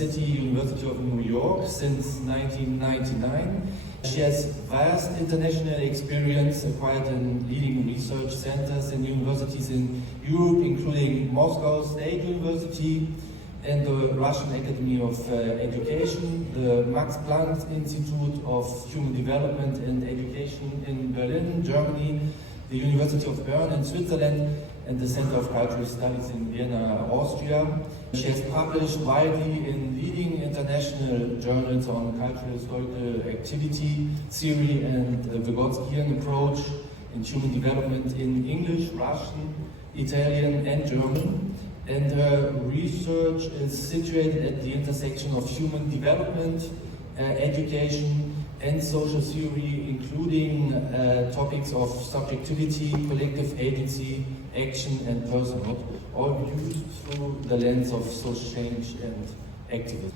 City University of New York since 1999. She has vast international experience acquired in leading research centers and universities in Europe, including Moscow State University and the Russian Academy of Education, the Max Planck Institute of Human Development and Education in Berlin, Germany, the University of Bern in Switzerland, and the Center of Cultural Studies in Vienna, Austria. She has published widely in leading international journals on cultural historical activity, theory, and the Vygotskian approach in human development in English, Russian, Italian, and German. And her research is situated at the intersection of human development, education, and social theory, including topics of subjectivity, collective agency, action, and personhood, all viewed through the lens of social change and activism.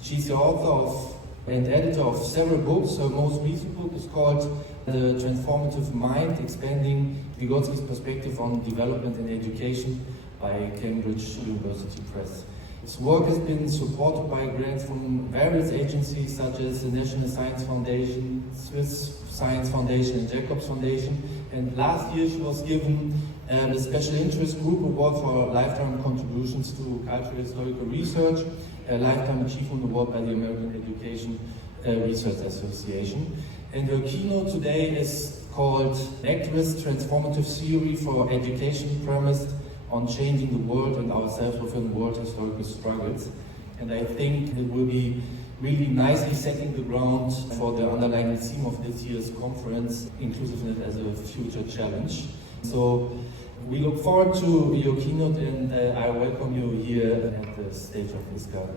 She's the author of and editor of several books. Her most recent book is called The Transformative Mind, Expanding Vygotsky's Perspective on Development and Education by Cambridge University Press. His work has been supported by grants from various agencies such as the National Science Foundation, Swiss Science Foundation, and Jacobs Foundation. And last year she was given the Special Interest Group Award for lifetime contributions to cultural historical research, a Lifetime Achievement Award by the American Education Research Association. And her keynote today is called Activist Transformative Theory for Education, premised on changing the world and ourselves within world historical struggles. And I think it will be really nicely setting the ground for the underlying theme of this year's conference, inclusiveness as a future challenge. So we look forward to your keynote, and I welcome you here at the stage of ISCAR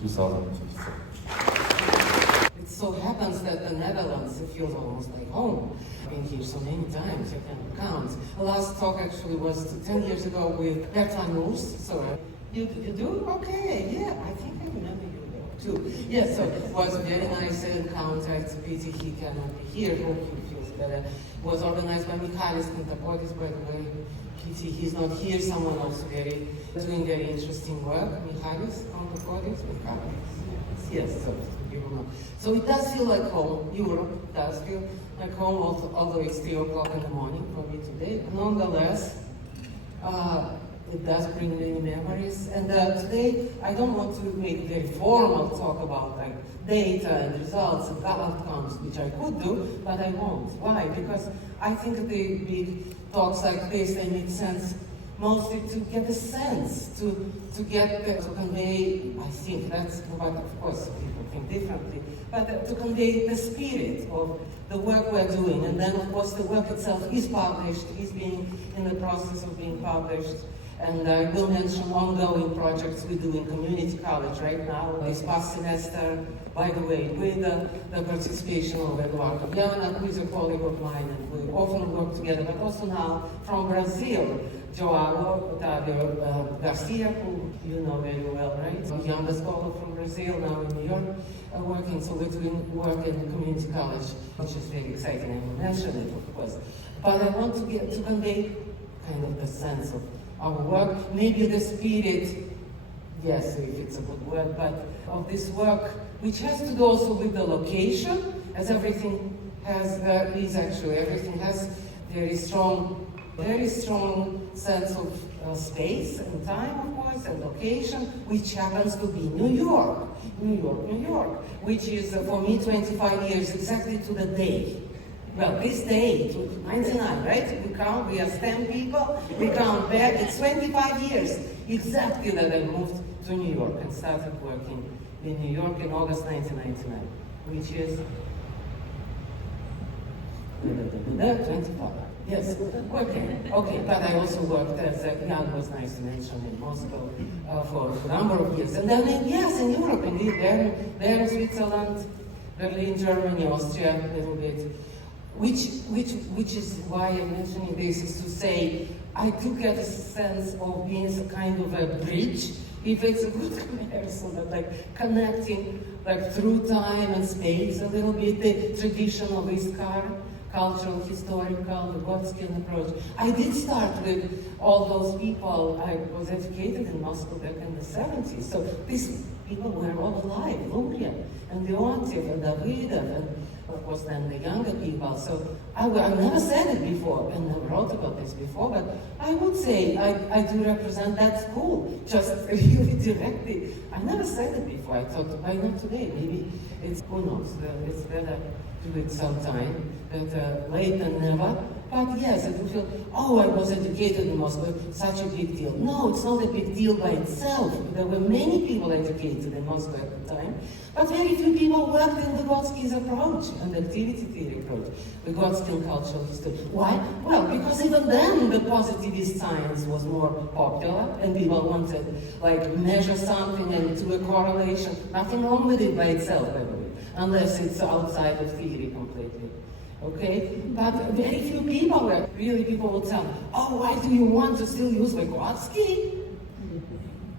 2024. It so happens that the Netherlands feels almost like home. I've been here so many times, I can't count. The last talk actually was 10 years ago with Bertrand Moos. So you do? Okay, yeah, I think I remember you too. Yes, so it was a very nice encounter. It's a pity he cannot be here. Hope he feels better. It was organized by Michalis Kintapotis, by the way. Pity he's not here. Someone also doing very interesting work. Michalis Kintapotis, yes, so it does feel like home. Europe does feel like home, although it's 3 o'clock in the morning for me today. Nonetheless, it does bring many memories. And today, I don't want to make a very formal talk about like data and results and outcomes, which I could do, but I won't. Why? Because I think the big talks like this, they make sense mostly to get a sense, to convey, I think that's, but of course people think differently, but to convey the spirit of the work we're doing. And then of course the work itself is published, is being in the process of being published. And I will mention ongoing projects we do in community college right now, this past semester, by the way, with the participation of Eduardo Viana, who is a colleague of mine, and we often work together, but also now from Brazil, Joao Otávio Garcia, who you know very well, right? A young scholar from Brazil, now in New York, working, so we're doing work in the community college, which is very exciting. I will mention it, of course. But I want to convey kind of the sense of our work, maybe the spirit, yes, if it's a good word, but of this work, which has to do also with the location, as everything has, everything has very strong sense of space and time, of course, and location, which happens to be New York, which is, for me, 25 years, exactly to the day. Well, this day, 99, right? We are STEM people, we count back, it's 25 years exactly that I moved to New York and started working in New York in August 1999, which is 25. Yes, okay, but I also worked as Jan was nice to mention in Moscow for a number of years. And then, yes, in Europe, indeed, there in Switzerland, Berlin, Germany, Austria, a little bit. Which is why I'm mentioning this, is to say, I do get a sense of being a kind of a bridge, if it's a good comparison, but like connecting like through time and space a little bit, the tradition of ISCAR cultural, historical, the Vygotsky approach. I did start with all those people. I was educated in Moscow back in the 70s, so these people were all alive, Luria and Leontiev and Davidov, and of course then the younger people. So I never said it before, and I wrote about this before, but I would say I do represent that school, just really directly. I never said it before. I thought, why not today? Maybe it's, who knows, it's better to do it sometime, better late than never. But yes, I do feel, oh, I was educated in Moscow, such a big deal. No, it's not a big deal by itself. There were many people educated in Moscow at the time, but very few people worked in Vygotsky's approach and activity theory approach, Vygotsky and cultural history. Why? Well, because even then the positivist science was more popular and people wanted, like, measure something and do a correlation. Nothing wrong with it by itself, by the way, unless it's outside of theory completely. Okay, but very few people were, really people would tell me, oh, why do you want to still use Vygotsky?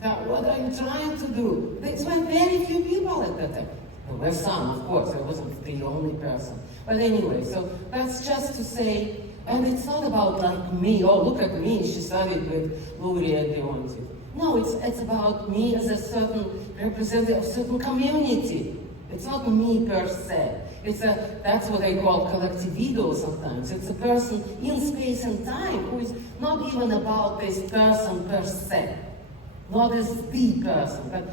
What are you trying to do? There were very few people at that time. There were some, of course, I wasn't the only person. But anyway, so that's just to say, and it's not about like me, oh, look at me, she studied with Luria and Leontiev. No, it's about me as a certain representative of a certain community. It's not me per se. That's what I call collective ego sometimes. It's a person in space and time who is not even about this person per se, not as the person, but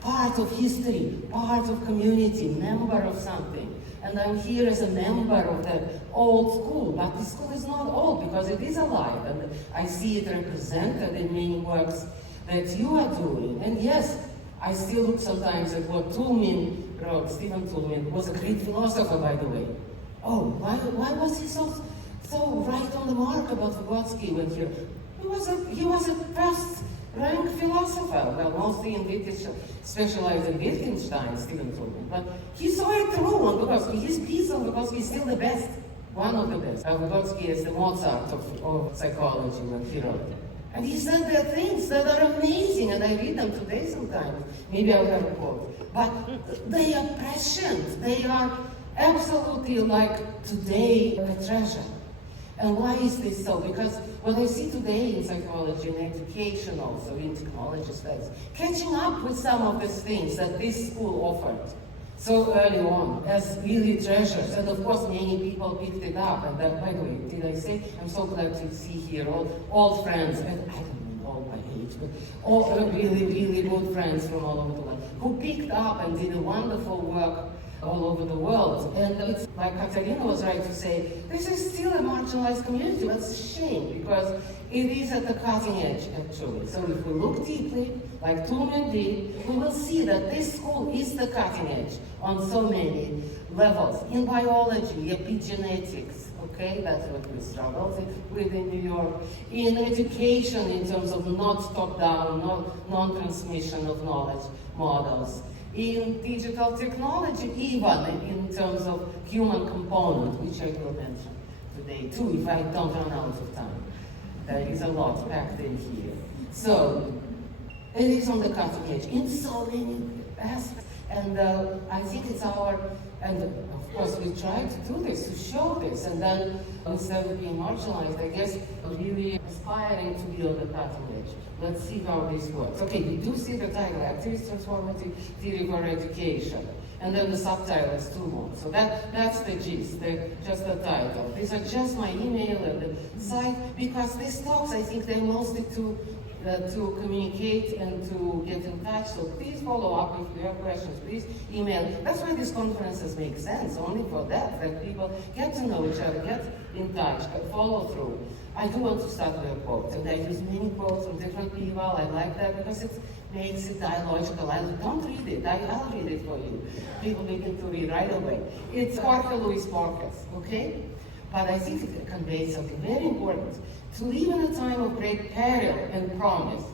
part of history, part of community, member of something. And I'm here as a member of that old school, but the school is not old because it is alive, and I see it represented in many works that you are doing. And yes, I still look sometimes at what Toulmin wrote. Stephen Toulmin was a great philosopher, by the way. Oh, why was he so right on the mark about Vygotsky when he was a first-rank philosopher, well, mostly in Wittgenstein, specialized in Wittgenstein, Stephen Toulmin. But he saw it through on Vygotsky. His piece on Vygotsky is still the best, one of the best. Vygotsky is the Mozart of psychology when he wrote it. And he said there are things that are amazing, and I read them today sometimes. Maybe I'll have a quote. But they are prescient. They are absolutely, like, today, a treasure. And why is this so? Because what I see today in psychology and education also, in technology studies, catching up with some of these things that this school offered so early on as really treasures. And of course, many people picked it up. And that, by the way, did I say, I'm so glad to see here all old friends, and I don't know all my age, but all really, really good friends from all over the world, who picked up and did a wonderful work all over the world. And it's like Katarina was right to say, this is still a marginalized community. That's a shame, because it is at the cutting edge, actually. So if we look deeply, like Toulmin did, we will see that this school is the cutting edge on so many levels. In biology, epigenetics, okay, that's what we struggle with in New York. In education, in terms of not top-down, non-transmission of knowledge models. In digital technology, even in terms of human component, which I will mention today too, if I don't run out of time. There is a lot packed in here. So, it is on the cutting edge in so many aspects. And I think it's and of course we try to do this, to show this, and then instead of being marginalized, I guess, really aspiring to be on the cutting edge. Let's see how this works. Okay, you do see the title, Activist Transformative Theory for Education. And then the subtitle is 2 more. So that's the gist, just the title. These are just my email and the site, because these talks, I think they're mostly to communicate and to get in touch. So please follow up if you have questions. Please email. That's why these conferences make sense, only for that people get to know each other, get in touch, follow through. I do want to start with a quote, and I use many quotes from different people. I like that because it makes it dialogical. I don't read it. I'll read it for you. People begin to read right away. It's Jorge Luis Borges, okay? But I think it conveys something very important. To live in a time of great peril and promise,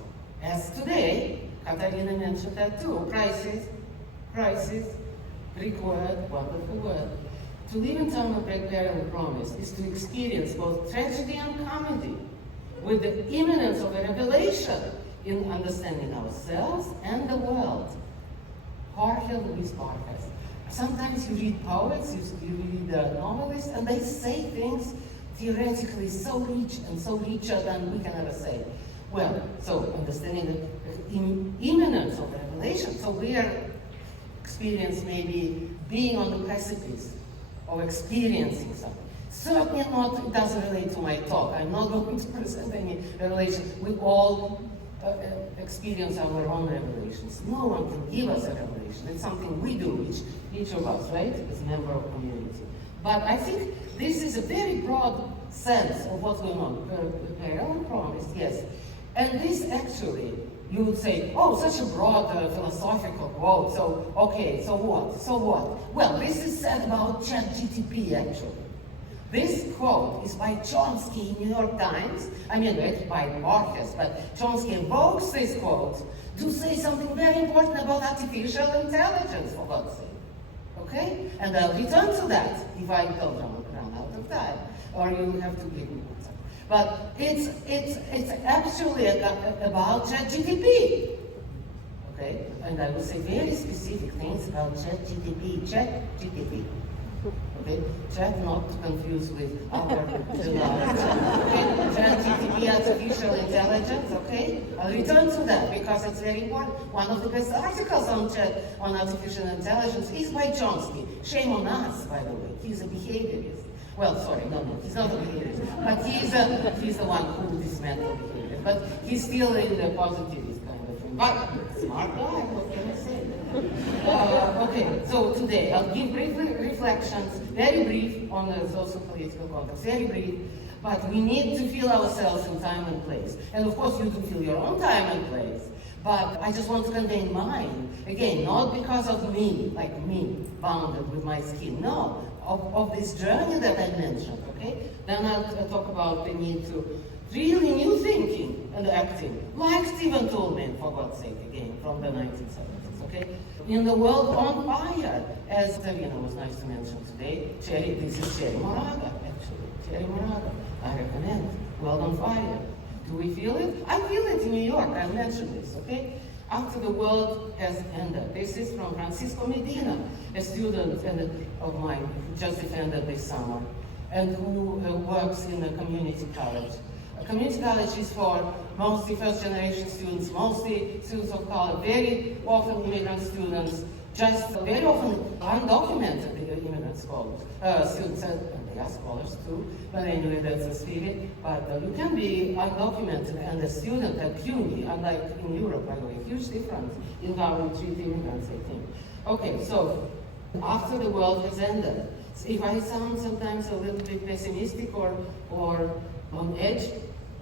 as today, Katarina mentioned that too, crisis, Greek word, wonderful word. To live in a time of great peril and promise is to experience both tragedy and comedy, with the imminence of a revelation in understanding ourselves and the world. Jorge Luis Borges. Sometimes you read poets, you read novelists, and they say things theoretically so rich and so richer than we can ever say. Well, so understanding the imminence of revelation, so we are experiencing maybe being on the precipice of experiencing something. Certainly not, it doesn't relate to my talk. I'm not going to present any revelation. We all experience our own revelations. No one can give us a revelation. It's something we do, each of us, right, as a member of a community. But I think this is a very broad sense of what's going on. Parallel promise, yes. And this actually, you would say, oh, such a broad philosophical quote, so, okay, so what? So what? Well, this is said about ChatGTP, actually. This quote is by Chomsky in New York Times. I mean, it's by Borges, but Chomsky invokes this quote to say something very important about artificial intelligence, for God's sake. Okay? And I'll return to that if I don't run out of time, or you have to give me more time. But it's actually about ChatGTP. Okay? And I will say very specific things about ChatGTP. Okay, chat not confused with our delight. Okay, ChatGPT, artificial intelligence. Okay, I'll return to that because it's very important. One of the best articles on artificial intelligence is by Chomsky. Shame on us, by the way. He's a behaviorist. Well, sorry, no, he's not a behaviorist, but he's the one who dismantled behavior. But he's still in the positivist kind of thing. But smart guy. What can I say? Okay, so today I'll give brief reflections, very brief, on the socio-political context, very brief, but we need to feel ourselves in time and place. And of course you can feel your own time and place, but I just want to convey mine. Again, not because of me, like me, bounded with my skin, no, of this journey that I mentioned, okay? Then I'll talk about the need to really new thinking and acting, like Stephen Toulmin, for God's sake, again, from the 1970s, okay? In the world on fire, as was nice to mention today, this is Cherry Moraga, actually, Cherry Moraga, I recommend, World on Fire. Do we feel it? I feel it in New York, I mentioned this, okay? After the world has ended. This is from Francisco Medina, a student of mine who just defended this summer, and who works in a community college. A community college is for mostly first-generation students, mostly students of color, very often immigrant students, just very often undocumented immigrant scholars, students, and they are scholars too, but anyway, that's the spirit. But you can be undocumented and a student at CUNY, unlike in Europe, by the way, huge difference in how we treat immigrants, I think. Okay, so after the world has ended, if I sound sometimes a little bit pessimistic or on edge,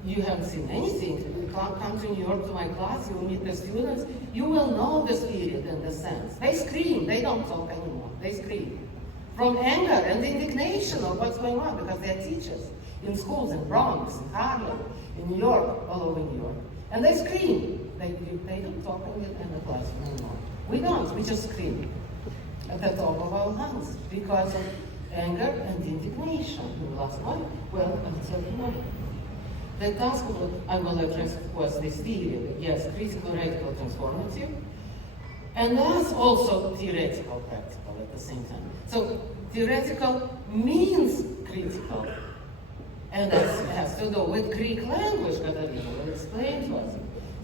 you haven't seen anything. You come to New York to my class, you will meet the students, you will know the spirit and the sense. They scream, they don't talk anymore, they scream. From anger and indignation of what's going on, because they're teachers in schools in Bronx, in Harlem, in New York, all over New York. And they scream. They don't talk in the classroom anymore. We don't, we just scream at the top of our lungs because of anger and indignation. And last one, well, until tonight. The task I will address was this theory, yes, critical, radical, transformative, and that's also theoretical, practical at the same time. So theoretical means critical, and that has to do with Greek language, Katarina will explain to us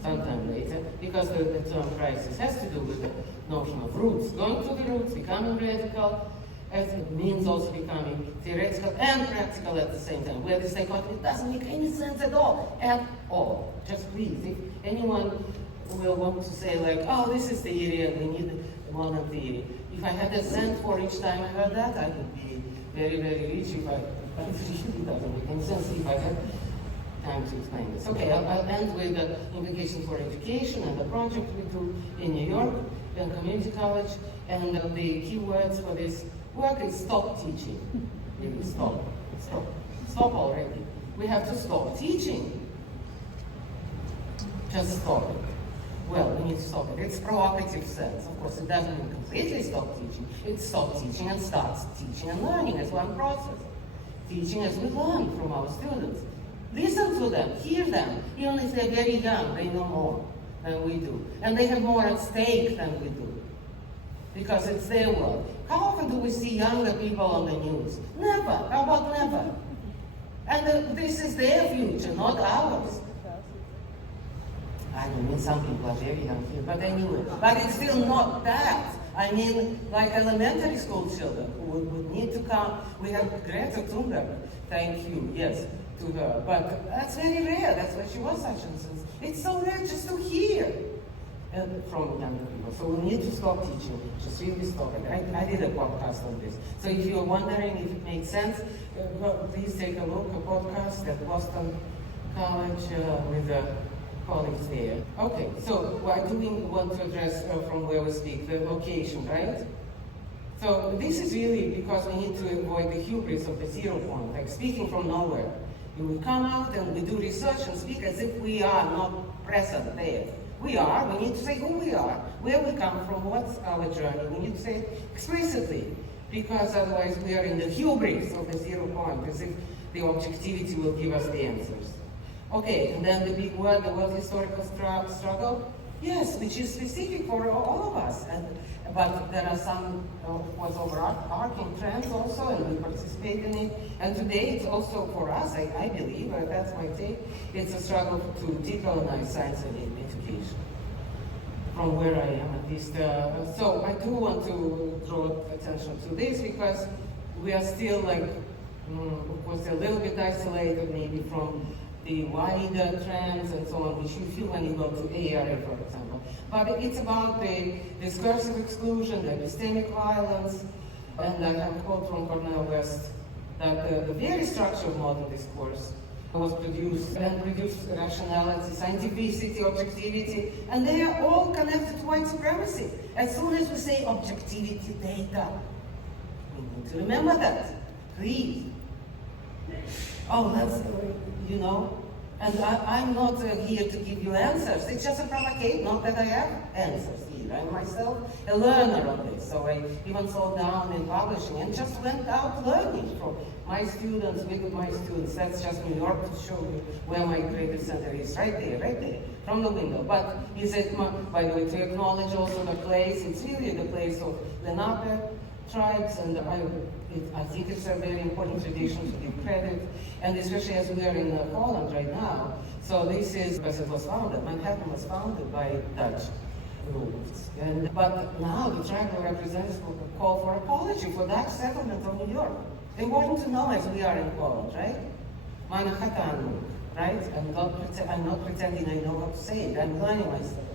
sometime later, because the term crisis has to do with the notion of roots, going to the roots, becoming radical, as it means also becoming theoretical and practical at the same time, where this dichotomy doesn't make any sense at all. Just please, if anyone will want to say like, oh, this is theory and we need a modern theory. If I had a cent for each time I heard that, I would be very, very rich but it really doesn't make any sense if I had time to explain this. Okay, I'll end with the implications for education and the project we do in New York and community college, and the key words for this work is stop teaching. Really, stop already. We have to stop teaching. Just stop it. Well, we need to stop it. It's provocative sense. Of course, it doesn't mean completely stop teaching. It's stop teaching and start teaching and learning as one process. Teaching as we learn from our students. Listen to them, hear them. Even if they're very young, they know more than we do. And they have more at stake than we do. because it's their world. How often do we see younger people on the news? Never. How about never? And this is their future, not ours. I don't mean some people are very young here, but anyway. But it's still not that. I mean, like elementary school children who would need to come. We have Greta Thunberg, thank you, yes, to her. But that's very rare. That's why she was such and such. It's so rare just to hear from younger people. So we need to stop teaching, just really stop it. I did a podcast on this. So if you're wondering if it makes sense, please take a look, a podcast at Boston College with the colleagues there. Okay, so I do want to address from where we speak, the location, right? So this is really because we need to avoid the hubris of the 0 point, like speaking from nowhere. We come out and we do research and speak as if we are not present there. We are. We need to say who we are, where we come from, what's our journey. We need to say it explicitly, because otherwise we are in the hubris of the 0 point, as if the objectivity will give us the answers. Okay, and then the big word, the world historical struggle. Yes, which is specific for all of us. But there are some overarching trends also, and we participate in it. And today it's also for us, I believe, that's my take, it's a struggle to decolonize science and education, from where I am at least. So I do want to draw attention to this because we are still like, of course, a little bit isolated maybe from the wider trends and so on, which you feel when you go to ARA, for example. But it's about the discursive exclusion, the epistemic violence, and I have a quote from Cornel West that the very structure of modern discourse was produced and produced rationality, scientificity, objectivity, and they are all connected to white supremacy. As soon as we say objectivity, data, we need to remember that, please. Oh, that's, you know, and I'm not here to give you answers. It's just a provocation, not that I have answers either. I'm myself a learner on this, so I even slowed down in publishing and just went out learning from my students, with my students. That's just New York to show you where my creative center is, right there, from the window. But is it, by the way, to acknowledge also the place, it's really the place of Lenape tribes, and I think it's a very important tradition to give credit, and especially as we are in Poland right now. So this is, because it was founded, Manhattan was founded by Dutch rulers. But now the tribal representatives will call for apology for Dutch settlement of New York. Important to know as we are in Poland, right? Manhattan, right? I'm not pretending I know how to say it. I'm learning myself,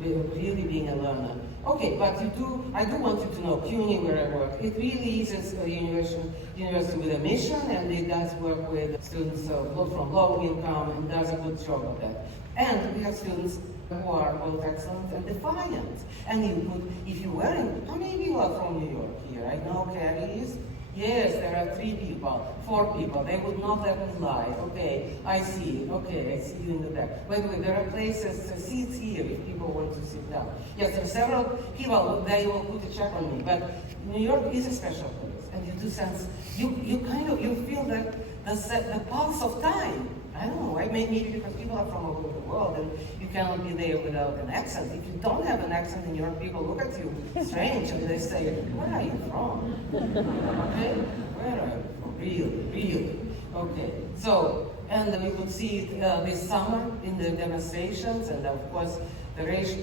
really being a learner. Okay, but I do want you to know, CUNY, where I work, it really is a university with a mission, and it does work with students from low income and does a good job of that. And we have students who are both excellent and defiant. And if you were in, how many people are from New York here? I know Carrie is. Yes, there are 3 people, 4 people. They would not let me lie. Okay, I see. Okay, I see you in the back. By the way, there are places, seats here if people want to sit down. Yes, there are several people, they will put a check on me. But New York is a special place. And you do sense, you feel that the pulse of time. I don't know, right? Maybe because people are from all over the world and you cannot be there without an accent. If you don't have an accent in New York, people look at you strange and they say, where are you from? Okay? Where are you from? Really. Okay. So, and you could see it this summer in the demonstrations, and of course the racial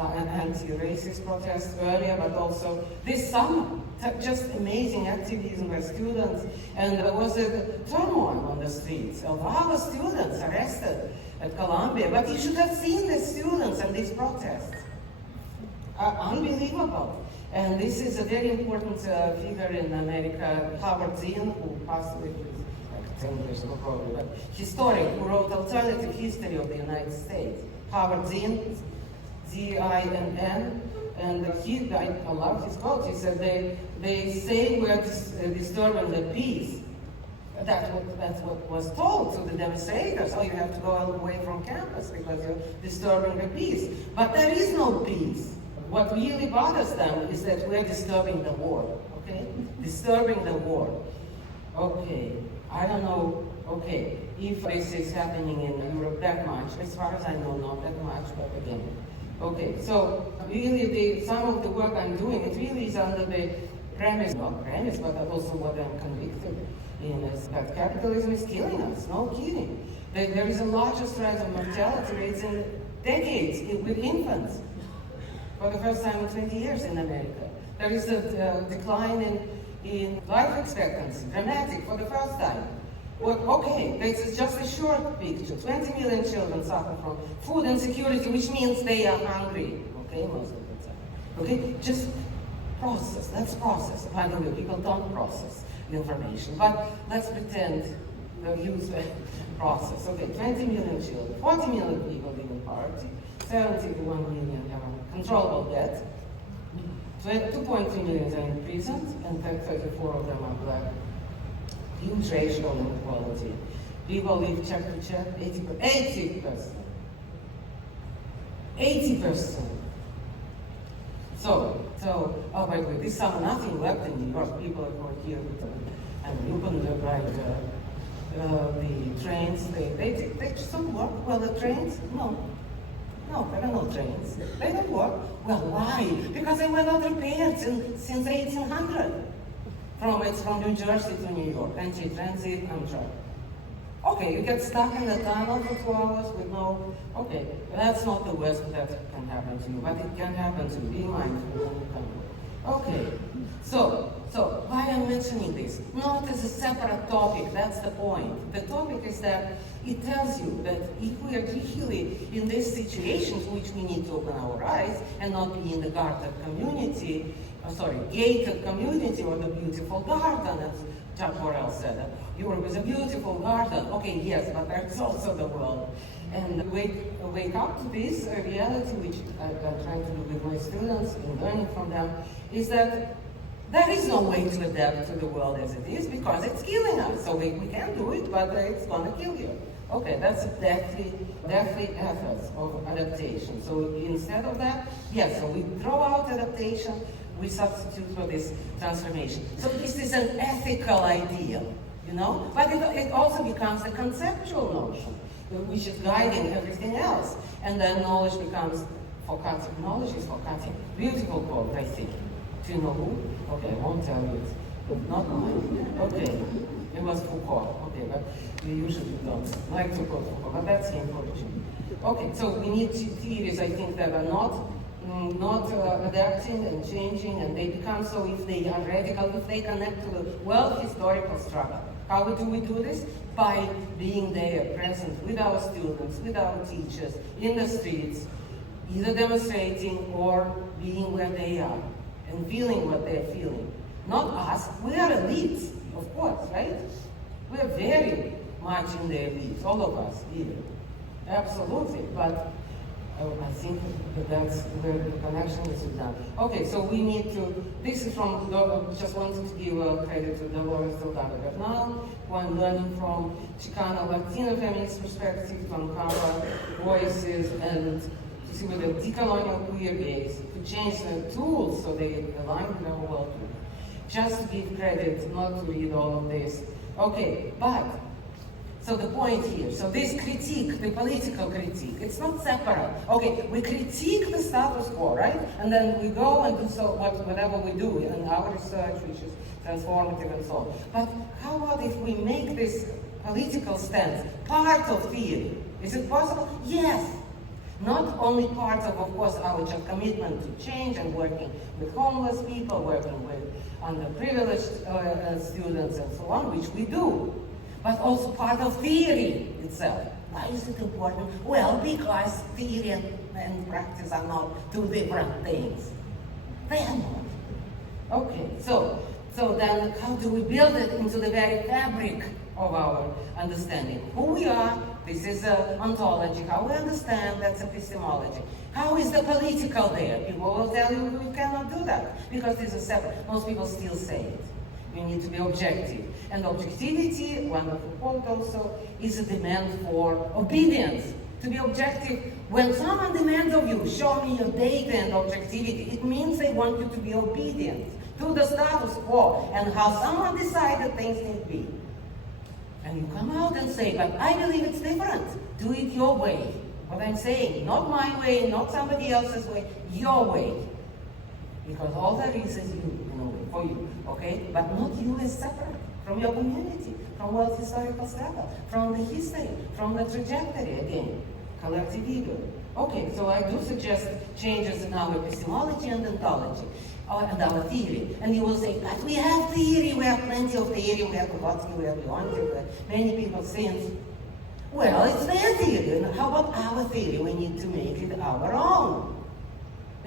and anti-racist protests earlier, but also this summer. Just amazing activism by students, and there was a turmoil on the streets of our students arrested at Columbia. But you should have seen the students and these protests. Unbelievable. And this is a very important figure in America, Howard Zinn, who passed away like 10 years ago probably, but historian who wrote Alternative History of the United States. Howard Zinn, Z-I-N-N. And I love his quote. He said, they say we're disturbing the peace. That's what was told to the demonstrators. Oh, you have to go all the way from campus because you're disturbing the peace. But there is no peace. What really bothers them is that we're disturbing the war, okay? Disturbing the war. Okay, I don't know, okay, if this is happening in Europe that much, as far as I know, not that much, but again. Okay, so really some of the work I'm doing, it really is under the premise, not premise, but also what I'm convicted in is that capitalism is killing us, no kidding. There is the largest rise of mortality rates in decades with infants, for the first time in 20 years in America. There is a decline in life expectancy, dramatic for the first time. Well, okay, this is just a short picture. 20 million children suffer from food insecurity, which means they are hungry, okay, most of the time. Okay, just process, let's process. By the way, people don't process the information, but let's pretend they'll use the process. Okay, 20 million children, 40 million people live in poverty, 71 million have uncontrollable debt, 2.3 million are in prison, and 34 of them are black. Huge racial inequality. People live check to check, 80%. 80%. So, oh by the way, this summer nothing left in New York. People who are here with and you can ride the trains. They just don't work. Well, the trains, no, there are no trains. They don't work. Well, why? Because they were not repaired since 1800. From New Jersey to New York, transit, Amtrak. Okay, you get stuck in the tunnel for 2 hours with no, okay, that's not the worst that can happen to you, but it can happen to you. Be mindful when you come. Okay, so why I'm mentioning this? Not as a separate topic, that's the point. The topic is that it tells you that if we are really in these situations, which we need to open our eyes and not be in the guarded community, gated community or the beautiful garden, as Jack Morrell said. Europe is a beautiful garden. Okay, yes, but that's also the world. And wake up to this reality, which I'm trying to do with my students and learning from them, is that there is no way to adapt to the world as it is because it's killing us. So we can do it, but it's going to kill you. Okay, that's a deathly efforts of adaptation. So instead of that, yes, so we throw out adaptation, we substitute for this transformation. So this is an ethical ideal, you know? But it also becomes a conceptual notion, which is guiding everything else. And then knowledge becomes for cutting. Knowledge is for cutting. Beautiful quote, I think. Do you know who? Okay, I won't tell you it. Not mine. Okay, it was Foucault. Okay, but we usually don't like to quote Foucault, but that's him for the gym. Okay, so we need theories, I think, that are not adapting and changing, and they become so if they are radical, if they connect to the world historical struggle. How do we do this? By being there, present with our students, with our teachers, in the streets, either demonstrating or being where they are and feeling what they're feeling. Not us, we are elites, of course, right? We are very much in the elites, all of us, either. Absolutely, but I think that's where the connection is done. Okay, so we need to, this is from, just wanted to give credit to Dolores Delgado Bernal, who I'm learning from Chicano Latino feminist perspective to uncover voices and to see with the decolonial queer gaze, to change the tools so they align with our worldview. Just to give credit, not to read all of this. Okay, but so the point here, so this critique, the political critique, it's not separate. Okay, we critique the status quo, right? And then we go and do whatever we do in our research, which is transformative and so on. But how about if we make this political stance part of theory? Is it possible? Yes. Not only part of course, our just commitment to change and working with homeless people, working with underprivileged students and so on, which we do. But also part of theory itself. Why is it important? Well, because theory and practice are not two different things. They are not. Okay, so then how do we build it into the very fabric of our understanding? Who we are, this is ontology. How we understand, that's epistemology. How is the political there? People will tell you we cannot do that because this is separate. Most people still say it. You need to be objective. And objectivity, wonderful quote also, is a demand for obedience. To be objective, when someone demands of you, show me your data and objectivity, it means they want you to be obedient to the status quo and how someone decided things need to be. And you come out and say, but I believe it's different. Do it your way. What I'm saying, not my way, not somebody else's way, your way. Because all there is you, in a way, for you, okay? But not you as separate from your community, from world historical struggle, from the history, from the trajectory, again, collective ego. Okay, so I do suggest changes in our epistemology and ontology, and our theory. And you will say, but we have theory, we have plenty of theory, we have Vygotsky, we have Leontief, many people since. Well, it's their theory, and how about our theory? We need to make it our own.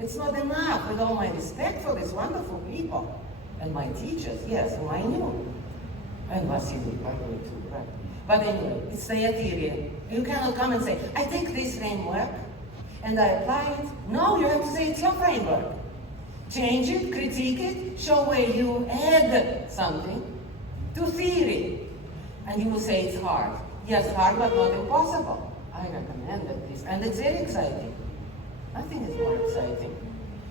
It's not enough, with all my respect for these wonderful people, and my teachers, yes, whom I knew. And Vasily, by the way, too, right? But anyway, it's their theory. You cannot come and say, I take this framework, and I apply it. No, you have to say it's your framework. Change it, critique it, show where you add something to theory. And you will say it's hard. Yes, hard, but not impossible. I recommend this, and it's very exciting. Nothing is more exciting.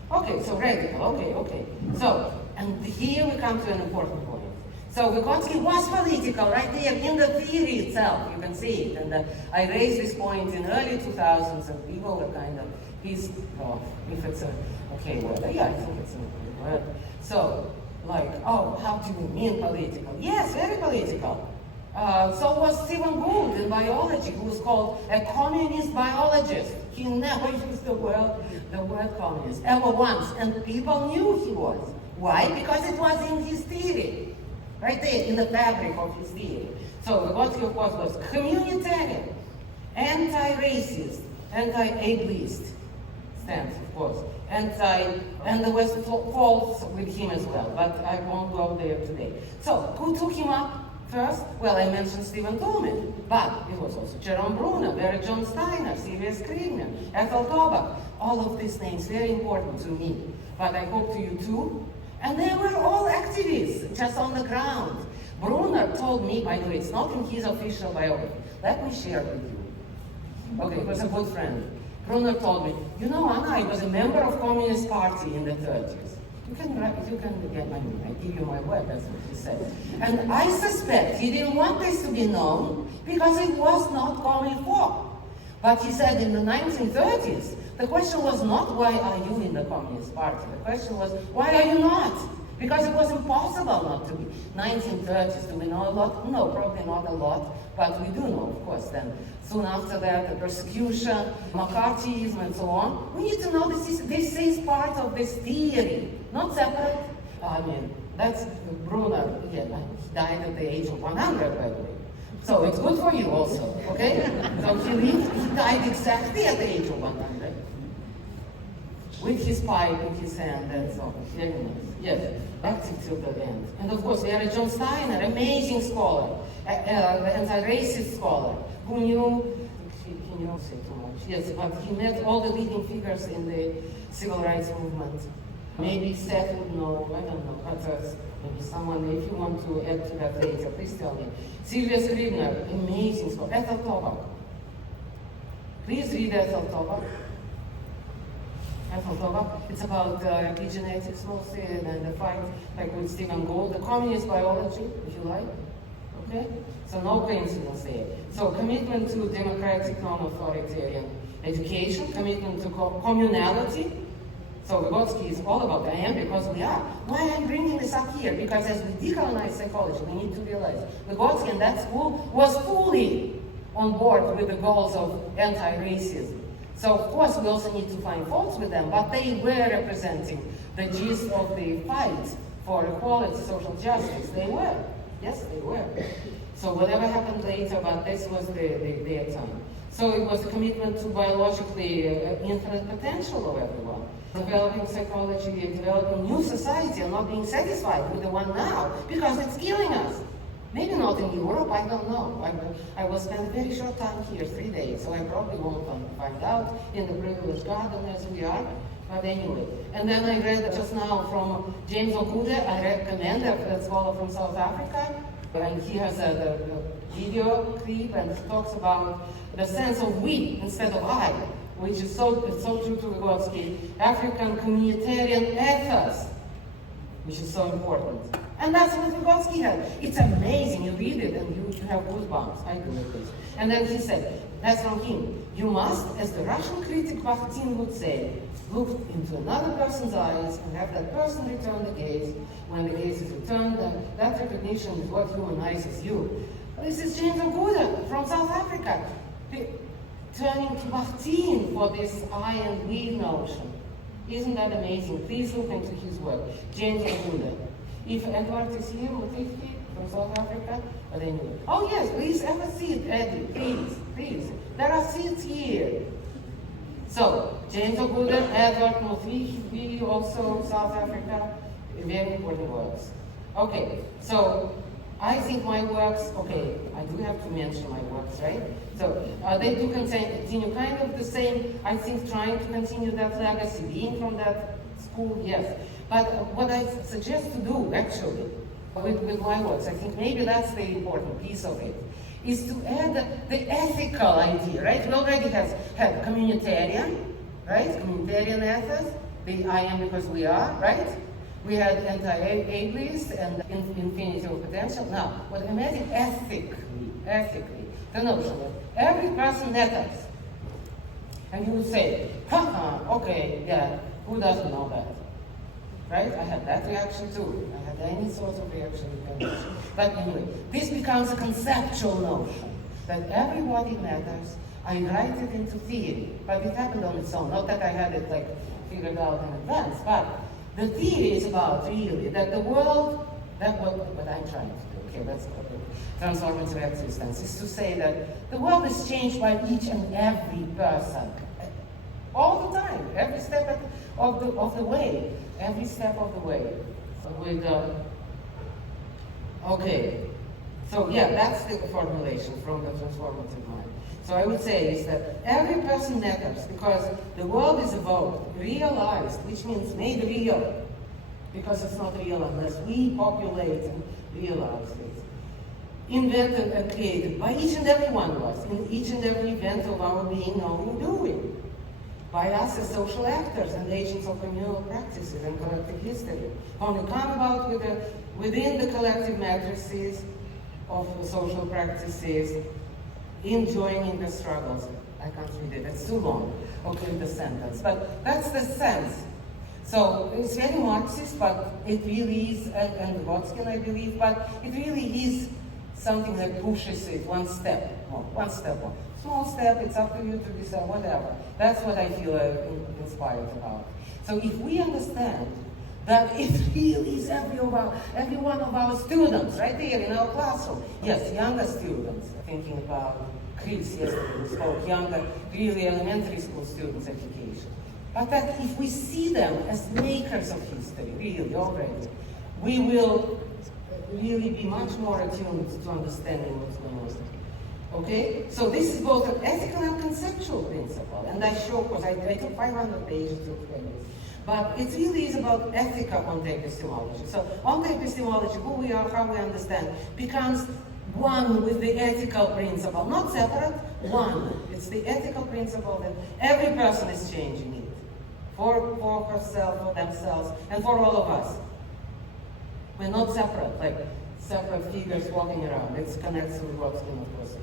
Okay, so radical, okay. So, and here we come to an important point. So Vygotsky was political right there in the theory itself. You can see it. And I raised this point in early 2000s, and people were kind of pissed off. If it's a okay word, yeah, I think it's a okay word. So, like, oh, how do you mean political? Yes, very political. So was Stephen Gould in biology, who was called a communist biologist. He never used the word communist ever once, and people knew he was. Why? Because it was in his theory, right there in the fabric of his theory. So Vygotsky, of course, was communitarian, anti-racist, anti-ableist stance, of course, and there was faults with him as well, but I won't go there today. So who took him up? First, well, I mentioned Stephen Tolman, but it was also Jerome Bruner, Vera John Steiner, Sylvia Scribner, Ethel Tobak. All of these names, very important to me, but I hope to you too. And they were all activists, just on the ground. Bruner told me, by the way, it's not in his official biography. Let me share it with you. Okay, he was a good friend. Bruner told me, you know, Anna, I was a member of Communist Party in the 30s. You can get my name, I give you my word, that's what he said. And I suspect he didn't want this to be known because it was not going for. But he said in the 1930s, the question was not why are you in the Communist Party? The question was, why are you not? Because it was impossible not to be. 1930s, do we know a lot? No, probably not a lot, but we do know, of course, then. Soon after that, the persecution, McCarthyism, and so on. We need to know this is part of this theory, not separate. I mean, that's Bruner, yeah, he died at the age of 100, by the way. So it's good for you also, okay? So he died exactly at the age of 100. With his pipe in his hand and so on. Very nice. Yes, active till the end. And of course, Vera John Steiner, amazing scholar, anti-racist scholar, who knew, he knew say too much, yes, but he met all the leading figures in the civil rights movement. Maybe Seth would know, I don't know, but maybe someone, if you want to add to that later, please tell me. Sylvia Scribner, amazing scholar. Ethel Tobak. Please read Ethel Tobak. It's about epigenetics mostly, and the fight like with Stephen Gould, the communist biology, if you like. Okay? So no coincidence there. So commitment to democratic, non-authoritarian education, commitment to communality. So Vygotsky is all about I am because we are. Why I'm bringing this up here? Because as we decolonize psychology, we need to realize Vygotsky and that school was fully on board with the goals of anti-racism. So of course we also need to find faults with them, but they were representing the gist of the fight for equality, social justice. They were. Yes, they were. So whatever happened later, but this was their time. So it was a commitment to biologically infinite potential of everyone. Developing psychology, developing new society, and not being satisfied with the one now, because it's killing us. Maybe not in Europe, I don't know. I will spend a very short time here, 3 days, so I probably won't find out in the privileged garden as we are. But anyway, and then I read just now from James Okude, I recommend a scholar from South Africa, and he has a video clip and talks about the sense of we instead of I, which is so true to Vygotsky, African communitarian ethos, which is so important. And that's what Vygotsky had. It's amazing, you read it and you have goosebumps, I do at least. And then he said, That's from him. You must, as the Russian critic Bakhtin would say, look into another person's eyes and have that person return the gaze. When the gaze is returned, then that recognition is what humanizes you. This is James O'Gooden from South Africa, turning to Bakhtin for this I and we notion. Isn't that amazing? Please look into his work. James O'Gooden. If Edward is here, Mutifti from South Africa, but anyway. Oh yes, please have a seat, Eddie, please, please. There are seats here. So, James O'Gooden, Edward Mutifti, also South Africa, very important works. Okay, so I think my works, okay, I do have to mention my works, right? So they do continue kind of the same, I think, trying to continue that legacy, being from that school, yes. But what I suggest to do, actually, with my works, I think maybe that's the important piece of it, is to add the ethical idea, right? We already had communitarian, right? Communitarian ethos, the I am because we are, right? We had anti-ableist and infinity of potential. Now, what I'm adding ethically, the notion of every person matters. And you would say, okay, yeah, who doesn't know that? Right? I had that reaction too. I had any sort of reaction you can imagine. But anyway, this becomes a conceptual notion that everybody matters. I write it into theory, but it happened on its own. Not that I had it like figured out in advance, but the theory is about really that the world, that what I'm trying to do, okay, that's what transformative existence is to say that the world is changed by each and every person, all the time, every step of the way, every step of the way. Okay, so yeah, that's the formulation from the transformative mind. So I would say is that every person matters because the world is evoked, realized, which means made real, because it's not real unless we populate and realize it. Invented and created by each and every one of us, in each and every event of our being, knowing, doing. By us as social actors and agents of communal practices and collective history. Only come about within the collective matrices of social practices, in joining the struggles. I can't read it, it's too long, okay, the sentence. But that's the sense. So it's very Marxist, but it really is, and Watkin, I believe, but it really is something that pushes it one step more. Small step, it's up to you to decide, whatever. That's what I feel inspired about. So if we understand that it really is every one of our students, right there in our classroom. Yes, younger students, thinking about Chris yesterday, we spoke, younger, really elementary school students' education. But that if we see them as makers of history, really, already, we will really be much more attuned to understanding what's going on. Okay? So this is both an ethical and conceptual principle. And I show, because I took 500 pages to explain this. But it really is about ethico-ontoepistemology. So ontoepistemology, who we are, how we understand, becomes one with the ethical principle. Not separate, one. It's the ethical principle that every person is changing it. For herself, for themselves, and for all of us. We're not separate, like separate figures walking around. It connects with Watkin, of course.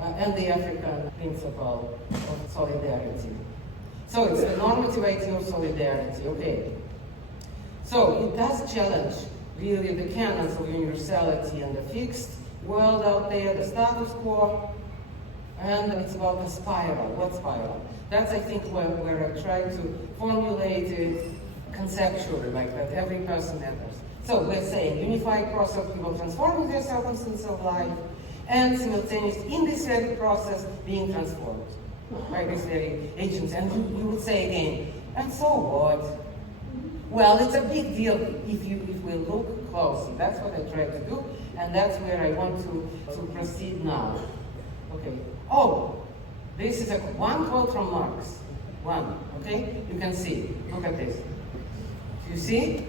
And the African principle of solidarity. So it's the normative idea of solidarity, okay. So it does challenge really the canons of universality and the fixed world out there, the status quo, and it's about the spiral. What spiral? That's, I think, where I try to formulate it conceptually, like that every person matters. So we're saying unified process, people transforming their circumstances of life, and simultaneously in this very process being transformed by these very agents. And you would say again, and so what? Well, it's a big deal if we look closely. That's what I try to do, and that's where I want to proceed now. Okay. Oh, this is one quote from Marx. One, okay? You can see. Look at this. Do you see?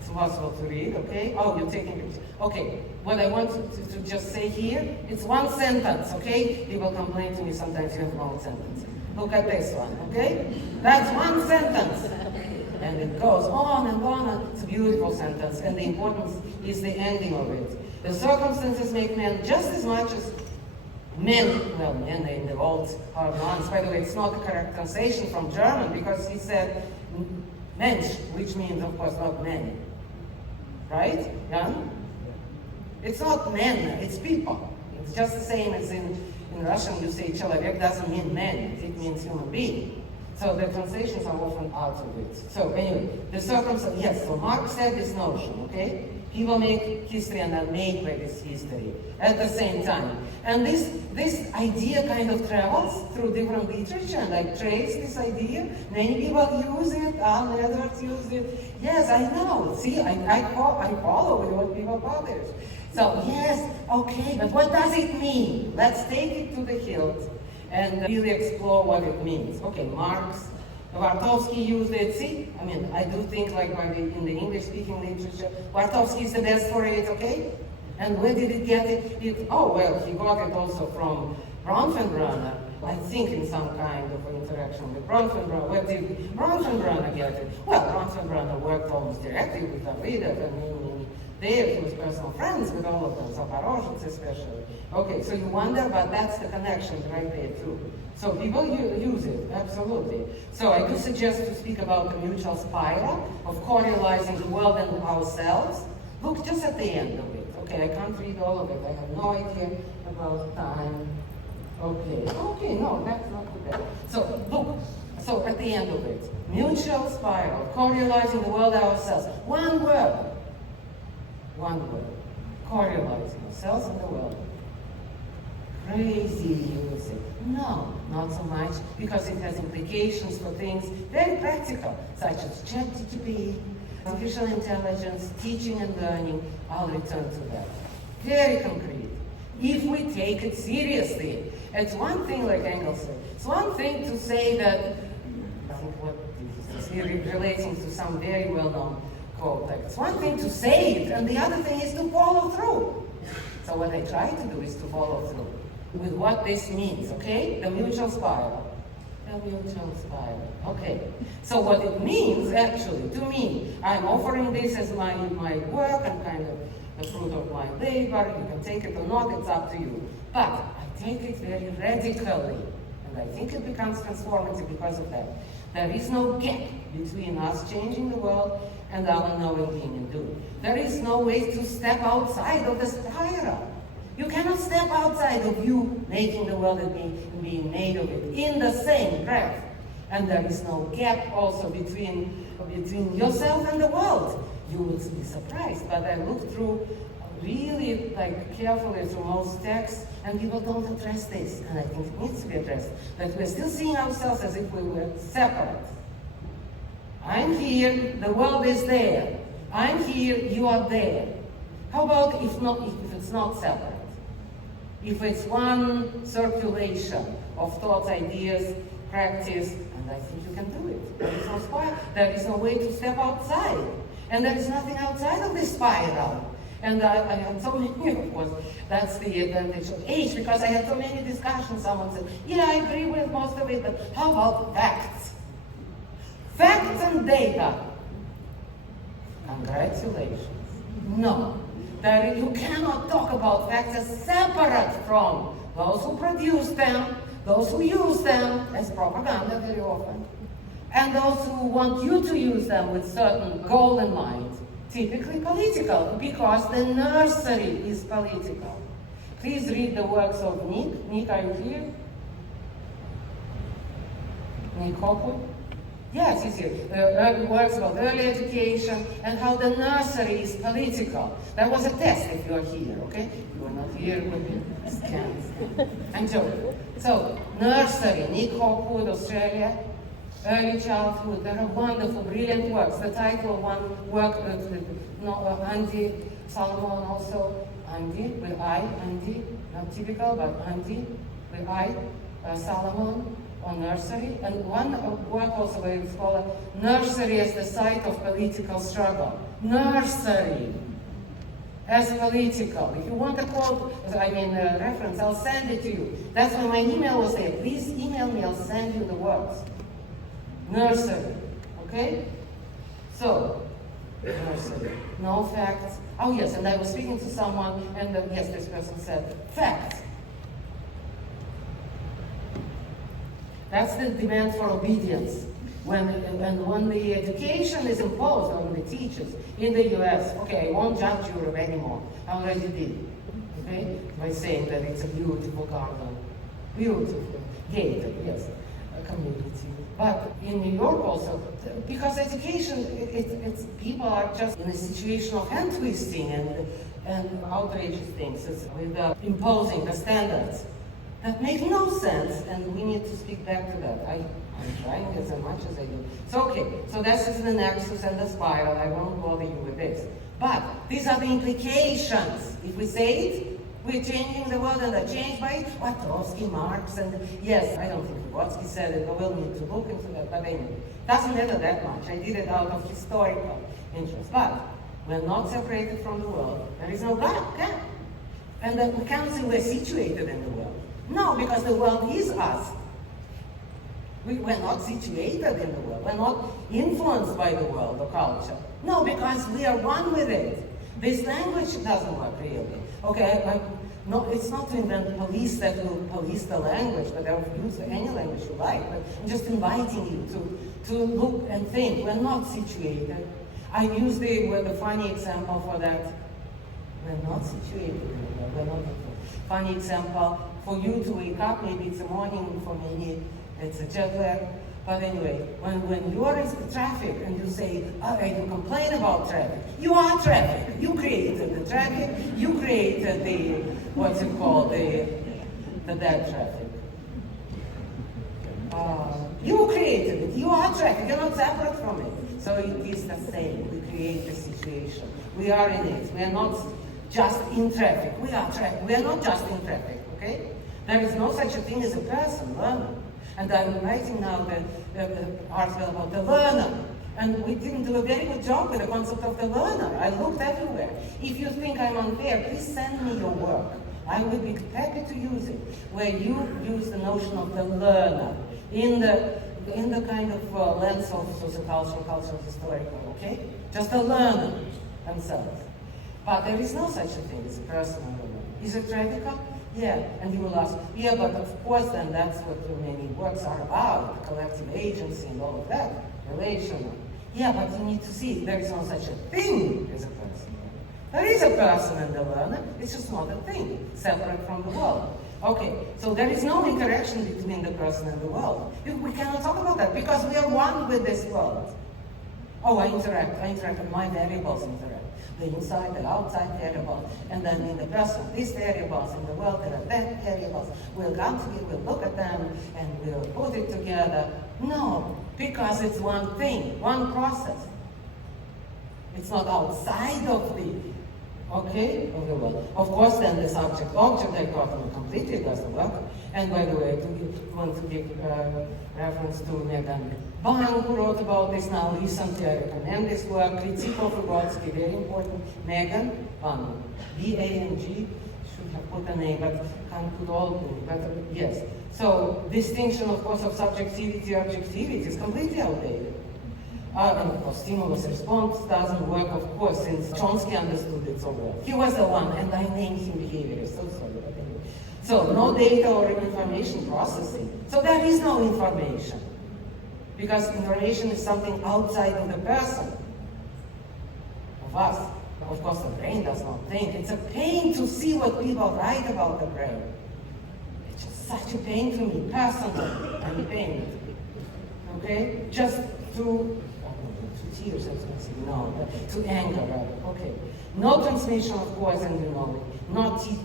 It's possible to read, okay? Oh, you're taking it. Okay, what I want to just say here, it's one sentence, okay? People complain to me sometimes you have long sentences. Look at this one, okay? That's one sentence. And it goes on and on. It's a beautiful sentence, and the importance is the ending of it. The circumstances make men just as much as men in the old are nuns. By the way, it's not the correct translation from German because he said Mensch, which means, of course, not men. Right? Yeah? It's not men, it's people. It's just the same as in Russian you say человек doesn't mean man, it means human being. So the translations are often out of it. So anyway, the circumstance, yes, so Marx had this notion, okay? People make history and are made by this history at the same time. And this idea kind of travels through different literature, and I trace this idea. Many people use it, Edwards used it. Yes, I know. See, I follow what people publish. So yes, okay, but what does it mean? Let's take it to the hilt and really explore what it means. Okay, Marx, Wartowski used it. See, I mean, I do think like in the English-speaking literature, Wartowski is the best for it, okay? And where did it get it? Oh, well, he got it also from Bronfenbrenner, I think in some kind of interaction with Bronfenbrenner. Where did Bronfenbrenner get it? Well, Bronfenbrenner worked almost directly with Davida, and there he was personal friends with all of them, Zaporozhets especially. Okay, so you wonder, but that's the connection right there too. So people use it, absolutely. So I do suggest to speak about the mutual spiral of co-realizing the world and ourselves. Look just at the end of it. Okay, I can't read all of it. I have no idea about time. Okay, no, that's not too bad. So look, so at the end of it, mutual spiral, co-realizing the world and ourselves. One word, co-realizing ourselves and the world. Crazy, you would say. No, not so much, because it has implications for things very practical, such as ChatGPT, artificial intelligence, teaching and learning. I'll return to that. Very concrete. If we take it seriously, it's one thing, like Engels said, it's one thing to say that, I think what this is relating to some very well-known quote, like, it's one thing to say it, and the other thing is to follow through. So what I try to do is to follow through with what this means, okay? The mutual spiral. The mutual spiral, okay. So what it means, actually, to me, I'm offering this as my work and kind of the fruit of my labor. You can take it or not, it's up to you. But I take it very radically, and I think it becomes transformative because of that. There is no gap between us changing the world and our knowing, being, and doing. There is no way to step outside of the spiral. You cannot step outside of you making the world and being made of it in the same breath. And there is no gap also between yourself and the world. You will be surprised, but I looked through really carefully through most texts, and people don't address this, and I think it needs to be addressed, that we're still seeing ourselves as if we were separate. I'm here, the world is there. I'm here, you are there. How about if it's not separate? If it's one circulation of thoughts, ideas, practice, and I think you can do it. There is no spiral. There is no way to step outside. And there is nothing outside of this spiral. And I had so many, of course, that's the advantage of age, because I had so many discussions. Someone said, yeah, I agree with most of it, but how about facts? Facts and data. Congratulations. No. You cannot talk about facts as separate from those who produce them, those who use them as propaganda very often, and those who want you to use them with certain goal in mind, typically political, because the nursery is political. Please read the works of Nick. Nick, are you here? Nick Hopwood? Yes, he's here. Works about early education and how the nursery is political. That was a test if you are here, okay? You are not here, but scan. I'm joking. So, nursery, Nick Hopwood, Australia. Early childhood, there are wonderful, brilliant works. The title of one work, Andy Solomon also, Andy, with I, Andy, not typical, but Andy, with I, Solomon, on nursery. And one work also where it's called Nursery as the Site of Political Struggle. Nursery as political. If you want a quote, reference, I'll send it to you. That's when my email was there. Please email me, I'll send you the works. Nursery, okay? So, nursery, no facts. Oh yes, and I was speaking to someone, and yes, this person said, facts. That's the demand for obedience. When the education is imposed on the teachers in the US, okay, I won't judge Europe anymore. I already did, okay? By saying that it's a beautiful garden, beautiful, gated, yes, a community. But in New York also, because education, it's people are just in a situation of hand twisting and outrageous things with imposing the standards that make no sense, and we need to speak back to that. I'm trying as much as I do. So okay, so this is the nexus and the spiral. I won't bother you with this. But these are the implications. If we say it, we're changing the world, and they're changed by it. What, Trotsky, Marx, and yes, I don't think Trotsky said it, but we'll need to look into that. But anyway, doesn't matter that much. I did it out of historical interest. But we're not separated from the world. There is no gap. And we can't say we're situated in the world. No, because the world is us. We're not situated in the world. We're not influenced by the world or culture. No, because we are one with it. This language doesn't work really. Okay, no, it's not to invent police that will police the language, but I'll use any language you like. But I'm just inviting you to look and think. We're not situated. I use the funny example for that. We're not situated in the world. We're not. Funny example, for you to wake up, maybe it's a morning, for me it's a jet lag. But anyway, when you are in traffic and you say, you complain about traffic, you are traffic. You created the traffic, you created the, what's it called, the bad traffic. You created it, you are traffic, you're not separate from it. So it is the same, we create the situation. We are in it, we are not just in traffic, we are traffic, we are not just in traffic, okay? There is no such a thing as a person, learner. And I'm writing now the article about the learner. And we didn't do a very good job with the concept of the learner. I looked everywhere. If you think I'm unfair, please send me your work. I would be happy to use it, where you use the notion of the learner in the kind of lens of sociocultural, cultural, historical, okay? Just the learner themselves. But there is no such a thing as a personal learner. Is it radical? Yeah, and you will ask, yeah, but of course then that's what many works are about, collective agency and all of that, relational. Yeah, but you need to see there is no such a thing as a person. There is a person and the learner, it's just not a thing, separate from the world. Okay, so there is no interaction between the person and the world. We cannot talk about that because we are one with this world. Oh, I interact, and my variables interact. The inside, the outside variables, and then in the person, these variables, in the world, there are that variables. We'll come together, we'll look at them, and we'll put it together. No, because it's one thing, one process. It's not outside of the, okay, of the world. Of course, then the subject-object dichotomy completely doesn't work. And by the way, want to give reference to Megan Bang, who wrote about this now recently. I recommend this work. Critique of Vygotsky, very important. Megan Bang, B-A-N-G, should have put a name, but can't put all names, but yes. So, distinction, of course, of subjectivity, objectivity is completely outdated. And of course, stimulus response doesn't work, of course, since Chomsky understood it so well. He was the one, and I named him behaviorist, so sorry, but anyway. So, no data or information processing. So there is no information. Because information is something outside of the person, of us. Of course, the brain does not think. It's a pain to see what people write about the brain. It's just such a pain to me, personally. I'm pained. Okay? Just to tears, to anger, rather. Okay. No transmission of course and the knowledge.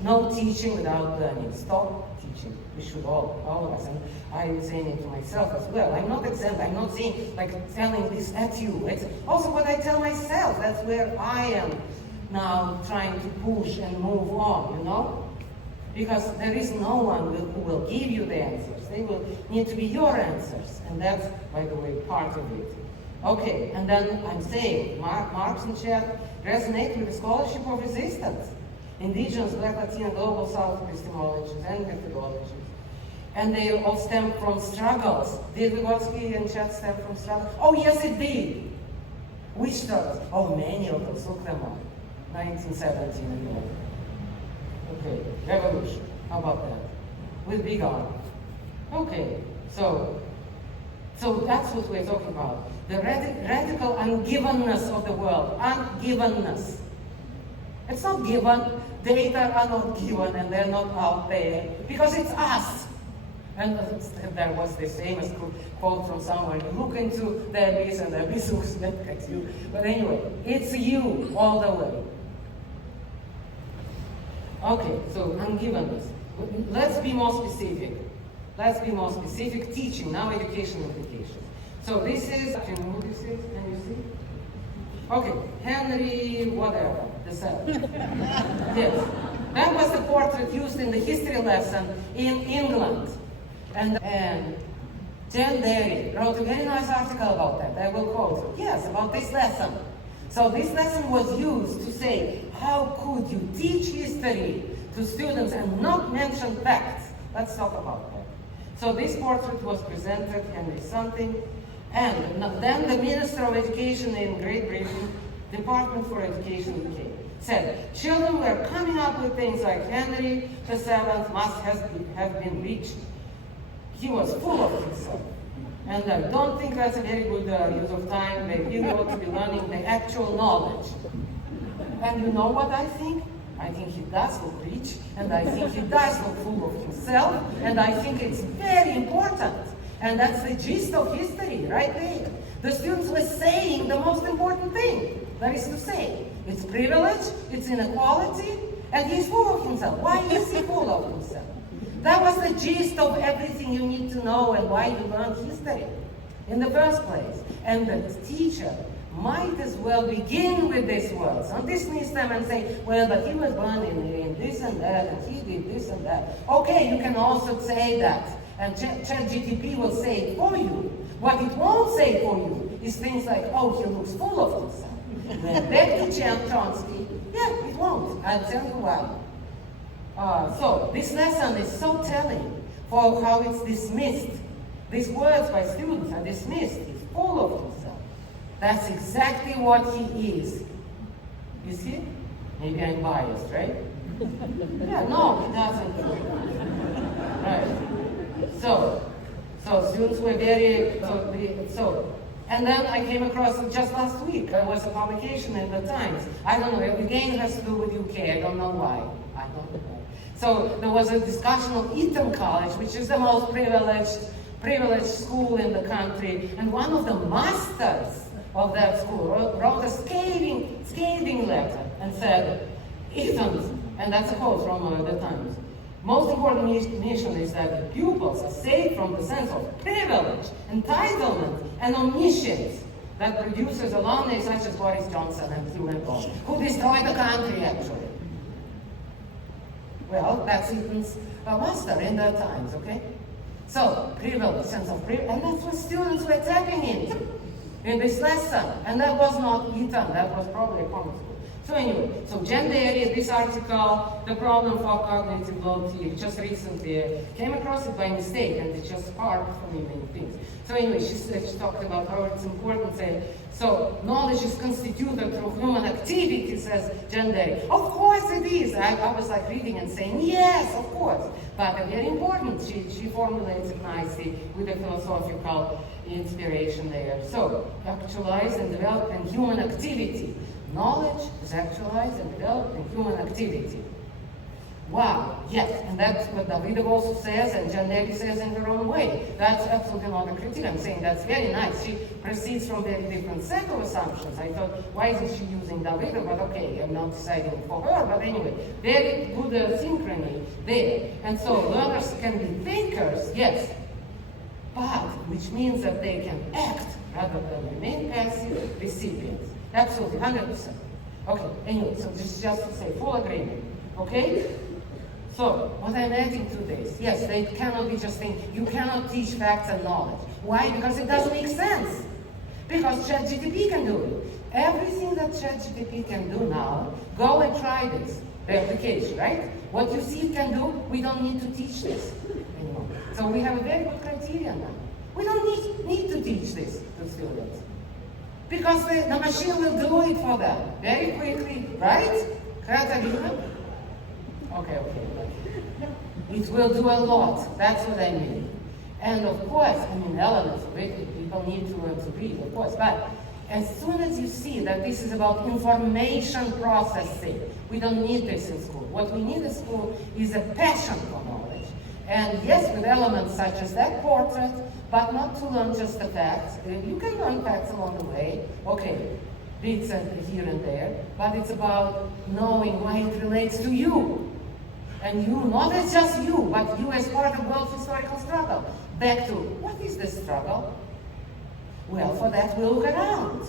No teaching without learning. Stop teaching. We should all of us. And I'm saying it to myself as well. I'm not exempt. I'm not saying, like, telling this at you. It's also what I tell myself. That's where I am now trying to push and move on, you know? Because there is no one who will give you the answers. They will need to be your answers. And that's, by the way, part of it. Okay, and then I'm saying, Marx and Chet resonate with the scholarship of resistance. Indigenous, Black, Latino, Global South epistemologies and methodologies. And they all stem from struggles. Did Vygotsky and Chet stem from struggles? Oh, yes, it did. Which struggles? Oh, many of them. Look them up. 1917 and more. Okay, revolution. How about that? With big R. Okay, So that's what we're talking about. The radical ungivenness of the world. Ungivenness. It's not given. Data are not given and they're not out there. Because it's us. And there was this famous quote from someone, you look into the abyss and the abyss looks back at you. But anyway, it's you all the way. Okay, so ungivenness. Let's be more specific. Let's be more specific. Teaching, now education implications. So this is, can you move this? Can you see? Okay, Henry whatever, the seventh. Yes. That was the portrait used in the history lesson in England. And Jen Derry wrote a very nice article about that. I will quote. Yes, about this lesson. So this lesson was used to say, how could you teach history to students and not mention facts? Let's talk about that. So this portrait was presented, Henry something, and then the Minister of Education in Great Britain, Department for Education UK, said, children were coming up with things like Henry VII must have been reached. He was full of himself. And I don't think that's a very good use of time. They really ought to be learning the actual knowledge. And you know what I think? I think he does look rich, and I think he does look full of himself, and I think it's very important. And that's the gist of history, right there. The students were saying the most important thing, that is to say, it's privilege, it's inequality, and he's full of himself. Why is he full of himself? That was the gist of everything you need to know and why you learn history in the first place. And the teacher might as well begin with these words, not dismiss them and say, well, but he was born in this and that, and he did this and that. Okay, you can also say that, and ChatGPT will say it for you. What it won't say for you is things like, oh, he looks full of himself. Then back to Chomsky, yeah, it won't. I'll tell you why. So this lesson is so telling for how it's dismissed. These words by students are dismissed. He's full of himself. That's exactly what he is. You see? Maybe I'm biased, right? Yeah, no, he doesn't. Right. So students were very, and then I came across, just last week, there was a publication in the Times. I don't know, again it has to do with UK, I don't know why. I don't know. So there was a discussion of Eton College, which is the most privileged school in the country, and one of the masters of that school wrote a scathing letter and said, Eton, and that's a quote from the Times, most important mission is that the pupils are saved from the sense of privilege, entitlement, and omniscience that produces alumni such as Boris Johnson and Hugh Ball, who destroyed the country, actually. Well, that's Eton's master in the Times, okay? So, privilege, sense of privilege, and that's what students were tapping into in this lesson. And that was not Eton, that was probably a common school. So anyway, so Jen Derry, this article, The Problem for Cognitive Load Theory, just recently came across it by mistake, and it just sparked for me many things. So anyway, she talked about how it's important, so knowledge is constituted through human activity, says Jen Derry. Of course it is. I was like reading and saying, yes, of course. But very important, she formulates it nicely with a philosophical inspiration there. So, actualize and develop in human activity. Knowledge is actualized and developed in human activity. Wow, yes, and that's what Davidov also says, and Jen Derry says in her own way. That's absolutely not a critique. I'm saying that's very nice. She proceeds from very different set of assumptions. I thought, why isn't she using Davidov? But okay, I'm not deciding for her. But anyway, very good synchrony there. And so learners can be thinkers, yes, but which means that they can act rather than remain passive recipients. Absolutely, 100%. Okay, anyway, so this is just to say full agreement. Okay? So, what I'm adding to this, yes, they cannot be just things. You cannot teach facts and knowledge. Why? Because it doesn't make sense. Because ChatGPT can do it. Everything that ChatGPT can do now, go and try this, the application, right? What you see it can do, we don't need to teach this anymore. So we have a very good criteria now. We don't need to teach this to students. Because the machine will do it for them very quickly, right? Katarina? Okay. It will do a lot. That's what I mean. And of course, I mean, elements of it, people need to learn to read, of course, but as soon as you see that this is about information processing, we don't need this in school. What we need in school is a passion for knowledge. And yes, with elements such as that portrait, but not to learn just the facts. You can learn facts along the way, okay, bits here and there, but it's about knowing why it relates to you. And you, not as just you, but you as part of world historical struggle. Back to, what is this struggle? Well, for that we look around.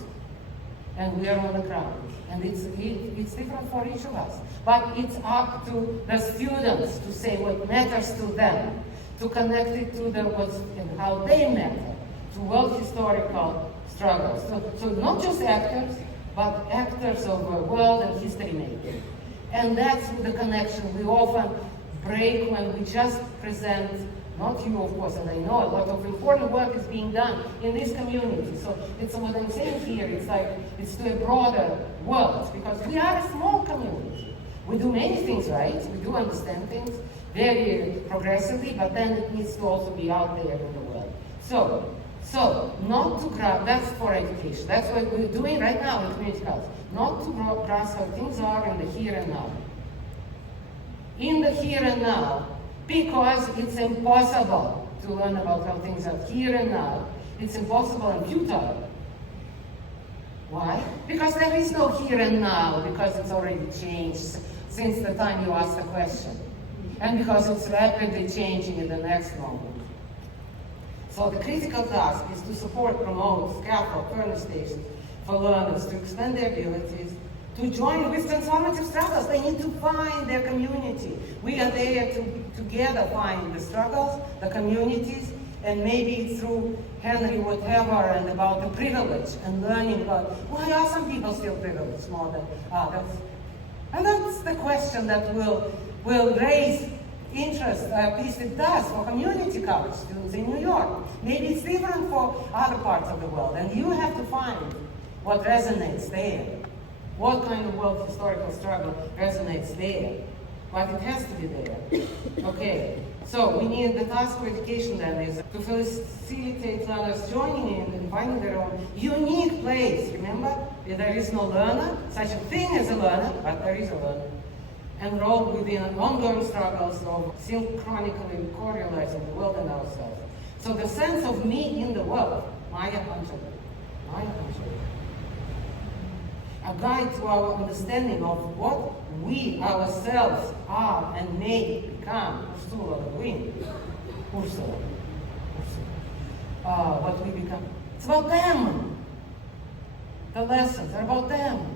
And we are on the ground. And it's different for each of us. But it's up to the students to say what matters to them, to connect it to them and how they matter, to world historical struggles. So not just actors, but actors of world and history making. And that's the connection we often break when we just present, not you of course, and I know a lot of important work is being done in this community. So it's what I'm saying here, it's like, it's to a broader world, because we are a small community. We do many things right, we do understand things very progressively, but then it needs to also be out there in the world. So not to grasp, that's for education, that's what we're doing right now in community college. Not to grasp how things are in the here and now. In the here and now, because it's impossible to learn about how things are here and now. It's impossible and futile. Why? Because there is no here and now, because it's already changed since the time you asked the question. And because it's rapidly changing in the next moment. So the critical task is to support, promote, scaffold, furnish stations for learners to expand their abilities, to join with transformative struggles. They need to find their community. We are there to together find the struggles, the communities, and maybe through Henry whatever and about the privilege and learning about why are some people still privileged more than others. And that's the question that will raise interest, at least it does, for community college students in New York. Maybe it's different for other parts of the world, and you have to find what resonates there. What kind of world historical struggle resonates there? But it has to be there. Okay, so we need the task for education then is to facilitate learners joining in and finding their own unique place. Remember, there is no learner, such a thing as a learner, but there is a learner. Enrolled within ongoing struggles of synchronically correlating the world and ourselves. So the sense of me in the world, Maya Angelou. A guide to our understanding of what we ourselves are and may become. Ursula Le Guin. Ursula. What we become. It's about them. The lessons are about them.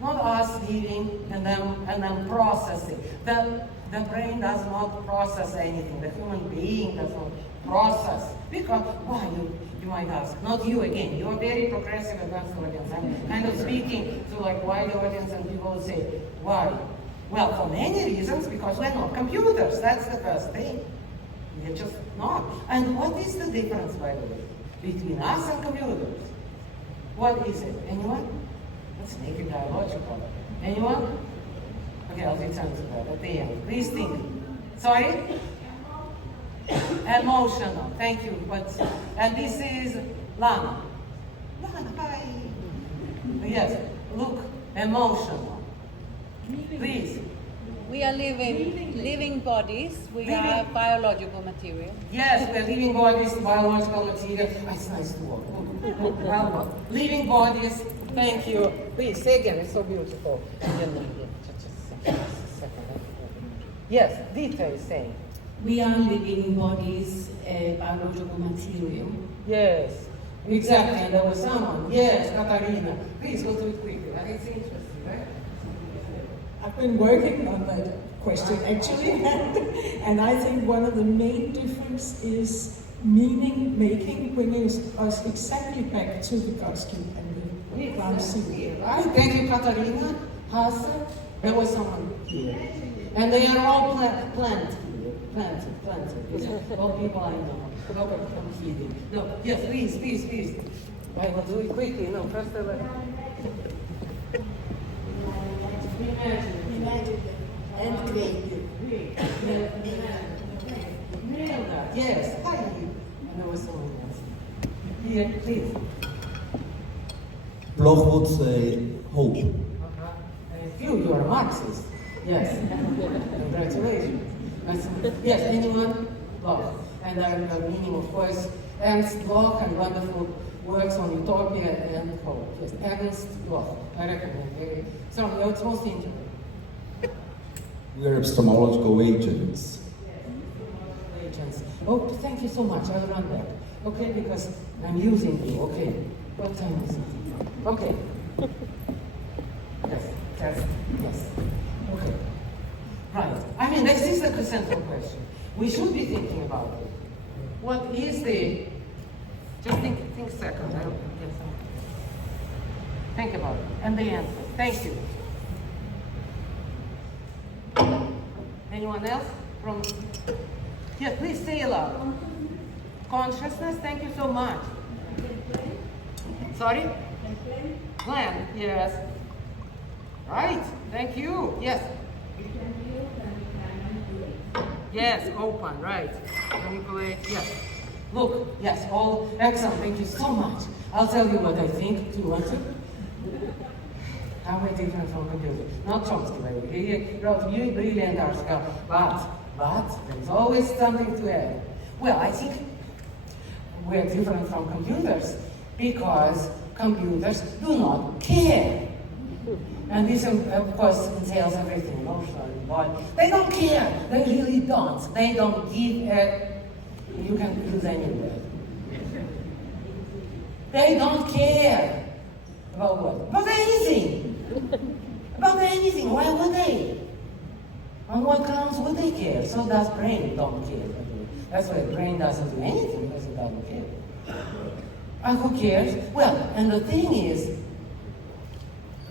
Not us living and then processing. The brain does not process anything. The human being does not process. Because, why, you might ask, not you again, you're a very progressive advanced audience. I'm kind of speaking to like wide audience and people will say, why? Well, for many reasons, because we're not computers, that's the first thing. We're just not. And what is the difference, by the way, between us and computers? What is it? Anyone? Let's make it dialogical. Anyone? Okay, I'll return to that at the end. Please think. Sorry? Emotional. Thank you. And this is Lana. Lana, hi. Yes, look, emotional. Please. We are living bodies. We are biological material. Yes, we're living bodies, biological material. It's nice to walk. Living bodies. Thank you. Please, say again. It's so beautiful. Yes, Dita is saying. We are living bodies, biological material. Yes, exactly. And there was someone. Yes, Katarina. Please go through it quickly. It's interesting, right? I've been working on that question actually, and I think one of the main difference is meaning making, bringing us exactly back to the Godspeed and the ground sea. Right? Thank you, Katarina. Hasa. There was someone here. And they are all planted. All people I know. I'm kidding. No, yes, please. I will do it quickly. No, first the Imagine and create. Yes. Hi. Here, please. Bloch would say hope. You are a Marxist. Yes. Congratulations. Yes, anyone? Bloch. And I'm meaning, of course, Ernst Bloch and wonderful works on utopia and hope. Yes, Ernst Bloch. I recommend it. So, it's most interesting. We are epistemological agents. Agents. Oh, thank you so much. I'll run that. Okay, because I'm using you. Okay. What time is it? Okay. Yes. Yes. Okay. Right. I mean, this is the central question. We should be thinking about it. What is the... Just think a second. I'll get some... Think about it. And the answer. Thank you. Anyone else? From... Yeah, please say aloud. Consciousness, thank you so much. Sorry? Plan, yes. Right, thank you. Yes. Yes, open, right. Manipulate, yes. Look, yes, all excellent, thank you so much. I'll tell you what I think. Do you want to? How am I different from computer? Not Chomsky, by the way. He wrote a brilliant article, but there's always something to add. Well, I think we're different from computers because computers do not care. And this, of course, entails everything, emotional, body. They don't care. They really don't. They don't give a... You can use anywhere. They don't care about what? About anything. About anything. Why would they? On what grounds would they care? So does brain don't care. That's why the brain doesn't do anything because it doesn't care. And who cares? Well, and the thing is,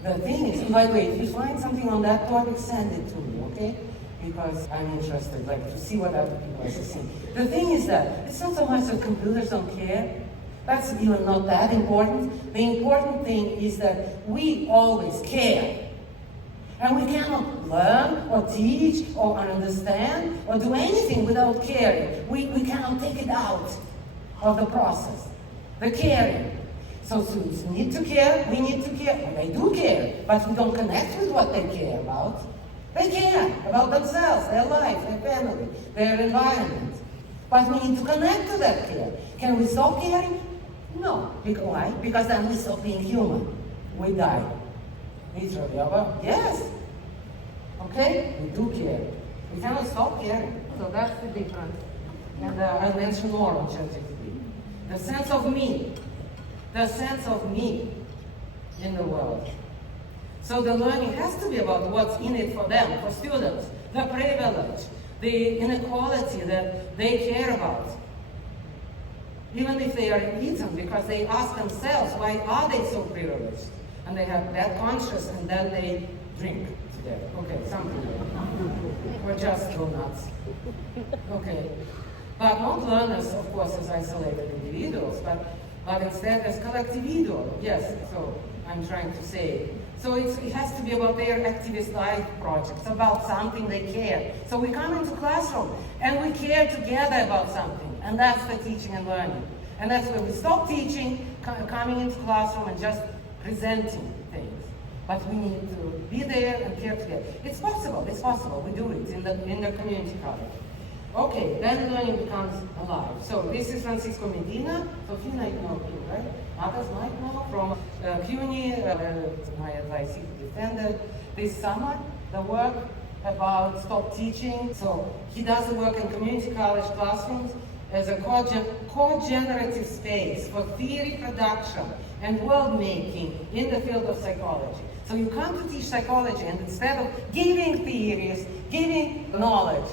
by the way, if you find something on that topic, send it to me, okay? Because I'm interested, like, to see what other people are saying. The thing is that it's not so much that computers don't care. That's even not that important. The important thing is that we always care. And we cannot learn or teach or understand or do anything without caring. We cannot take it out of the process. The caring. So students need to care, we need to care. Well, they do care, but we don't connect with what they care about. They care about themselves, their life, their family, their environment. But we need to connect to that care. Can we stop caring? No. Why? Because then we stop being human. We die. Literally. Yes. Okay? We do care. We cannot stop caring. So that's the difference. And I'll mention more on ChatGPT. The sense of me. The sense of me in the world. So the learning has to be about what's in it for them, for students, the privilege, the inequality that they care about. Even if they are eaten, because they ask themselves, why are they so privileged? And they have that conscious, and then they drink together. Okay, something like that. Or just go nuts. Okay. But not learners, of course, as isolated individuals, but instead as collectividual. Yes, so I'm trying to say. So it has to be about their activist life projects, about something they care. So we come into classroom and we care together about something, and that's the teaching and learning. And that's where we stop teaching, coming into classroom and just presenting things. But we need to be there and care together. It's possible, we do it in the community college. Okay, then learning becomes alive. So this is Francisco Medina. So you might know him, right? Others might know from CUNY, my advice he defended this summer the work about stop teaching. So he does the work in community college classrooms as a co-generative space for theory production and world making in the field of psychology. So you come to teach psychology, and instead of giving theories, giving knowledge,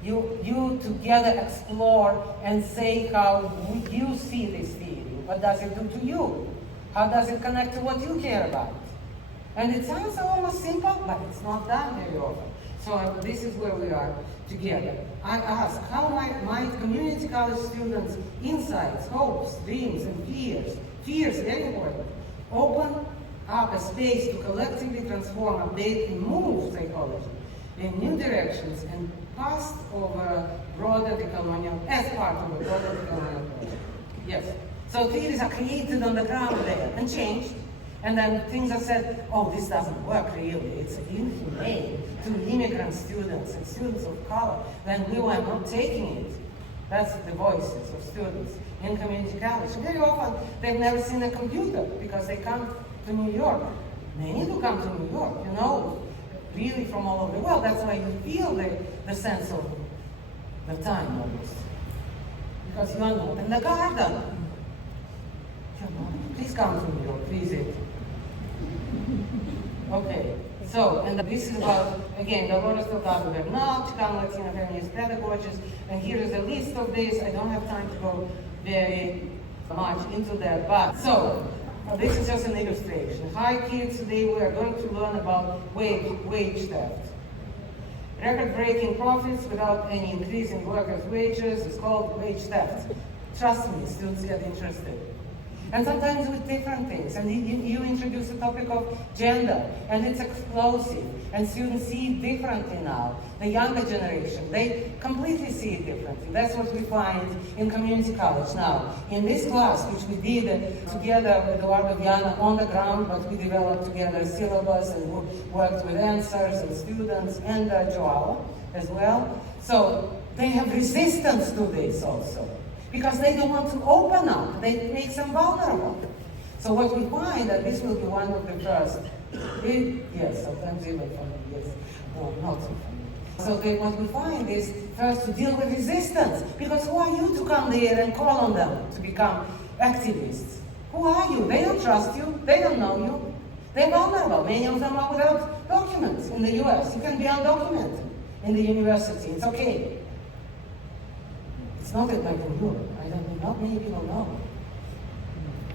you together explore and say how you see this theory. What does it do to you? How does it connect to what you care about? And it sounds almost simple, but it's not done very often. So this is where we are together. I ask, how might my community college students' insights, hopes, dreams, and fears, very important, open up a space to collectively transform, update, and move psychology in new directions and past over broader decolonial, as part of a broader decolonial project. Yes. So theories are created on the ground there and changed. And then things are said, oh, this doesn't work really. It's inhumane to immigrant students and students of color. Then we were not taking it. That's the voices of students in community college. Very often, they've never seen a computer because they come to New York. Many do come to New York, you know, really from all over the world. That's why you feel the sense of the time almost. Because you are not in the garden. Please come to New York, visit. Okay, so, and this is about, again, Dolores Delgado Bernal, Chicano Latino feminist pedagogies, and here is a list of this. I don't have time to go very much into that, but, so, this is just an illustration. Hi kids, today we are going to learn about wage theft. Record-breaking profits without any increase in workers' wages is called wage theft. Trust me, students get interested. And sometimes with different things. And you introduce the topic of gender, and it's explosive. And students see it differently now. The younger generation, they completely see it differently. That's what we find in community college now. In this class, which we did together with Eduardo Viana on the ground, but we developed together a syllabus and worked with answers and students and Joao as well. So they have resistance to this also, because they don't want to open up. They make them vulnerable. So what we find, that this will be one of the first, yes, sometimes even funny, yes, no, not so funny. So what we find is first to deal with resistance, because who are you to come there and call on them to become activists? Who are you? They don't trust you, they don't know you. They're vulnerable. Many of them are without documents in the US. You can be undocumented in the university, it's okay. It's not that like in Europe. I don't know, not many people know.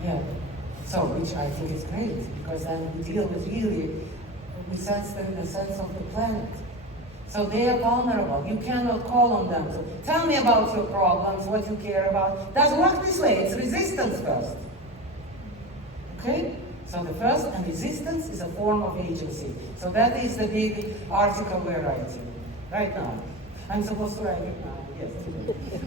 Yeah. So, which I think is great, because then we deal with really, we sense the sense of the planet. So they are vulnerable. You cannot call on them. So tell me about your problems, what you care about. Doesn't work this way. It's resistance first. Okay? So the first, and resistance is a form of agency. So that is the big article we're writing right now. I'm supposed to write it now. Yes,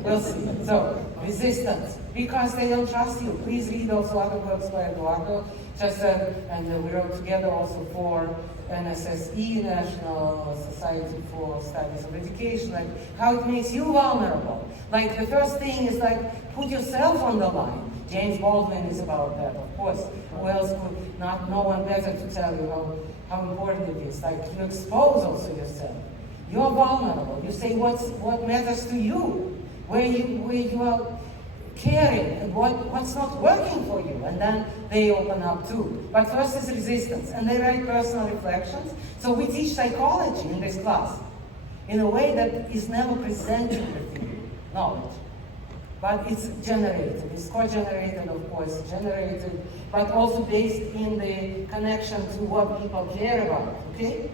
we'll see. So, resistance, because they don't trust you. Please read also other works by Eduardo. And we wrote together also for NSSE, National Society for Studies of Education, like how it makes you vulnerable. Like the first thing is like, put yourself on the line. James Baldwin is about that, of course. Who else could, no one better to tell you how important it is. Like you expose also yourself. You're vulnerable. You say what matters to you, where you are caring, and what's not working for you, and then they open up too. But first is resistance, and they write personal reflections. So we teach psychology in this class in a way that is never presented with knowledge, but it's generated. It's co-generated, of course, generated, but also based in the connection to what people care about. Okay.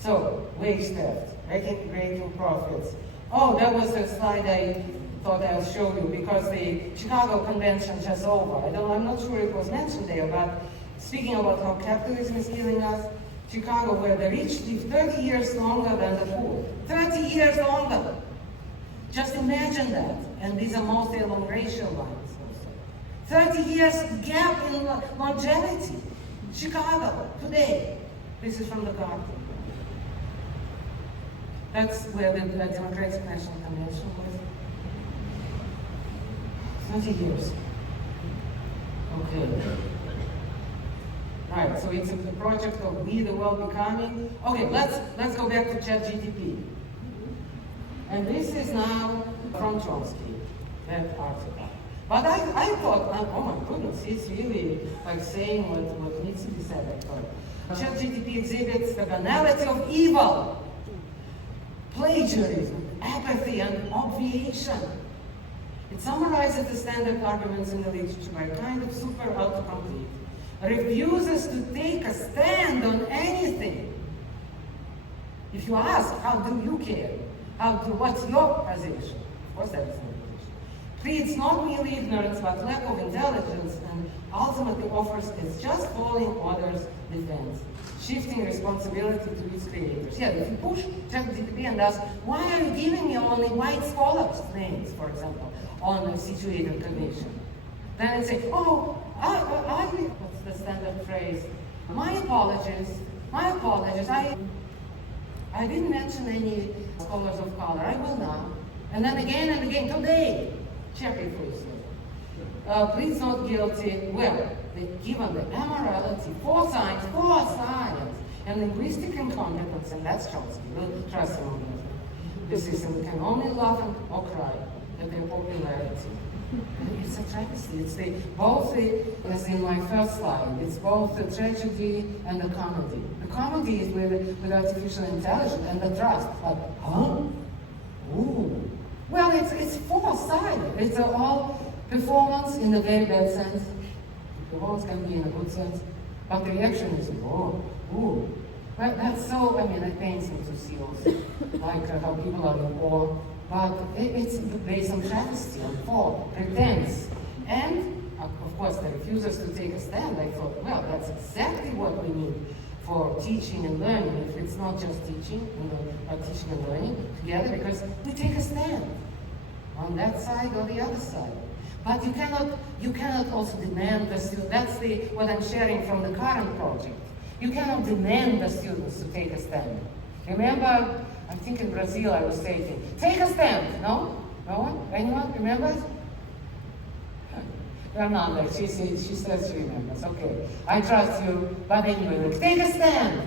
So, wage theft, making profits. Oh, that was the slide I thought I'll show you, because the Chicago Convention just over. I'm not sure it was mentioned there, but speaking about how capitalism is killing us, Chicago, where the rich live 30 years longer than the poor. 30 years longer! Just imagine that. And these are mostly along racial lines also. 30 years gap in longevity. Chicago, today. This is from the Guardian. That's where the Democratic National Convention was. 30 years. Okay. Right, so it's a project of We the World Becoming. Okay, let's go back to ChatGPT. And this is now from Chomsky, that article. But I thought, oh my goodness, it's really like saying what needs to be said, I thought. ChatGPT exhibits the banality of evil. Plagiarism, apathy, and obviation. It summarizes the standard arguments in the literature by a kind of super autocomplete. Refuses to take a stand on anything. If you ask, how do you care? What's your position? What's that position? Pleads not merely ignorance, but lack of intelligence, and ultimately offers its just following orders defense, shifting responsibility to its creators. Yeah, if you push ChatGPT and ask, why are you giving me only white scholars' names, for example, on a situated cognition? Then they say, oh, what's the standard phrase? My apologies, I didn't mention any scholars of color, I will now. And then again and again, today, check it for yourself. Please not guilty. Well, given the amorality, four signs, and linguistic incompetence, and that's Chomsky, trust me. The system can only laugh or cry at their popularity. And it's a travesty. It's as in my first slide, it's both the tragedy and the comedy. The comedy is with artificial intelligence and the trust. Like, huh? Ooh. Well, it's four-sided. It's all performance in the very bad sense. Performance can be in a good sense. But the reaction is, oh, ooh. Well, that's so, it pains me to see also, like how people are in awe. But it's based on travesty, on fall, pretense. And, of course, the refusers to take a stand, I thought, well, that's exactly what we need for teaching and learning, if it's not just teaching, but teaching and learning together, because we take a stand on that side or the other side. But you cannot also demand the students. That's what I'm sharing from the current project. You cannot demand the students to take a stand. Remember, I think in Brazil I was taking, take a stand, no? No one? Anyone remembers? Fernanda, she says she remembers, okay. I trust you, but anyway, take a stand.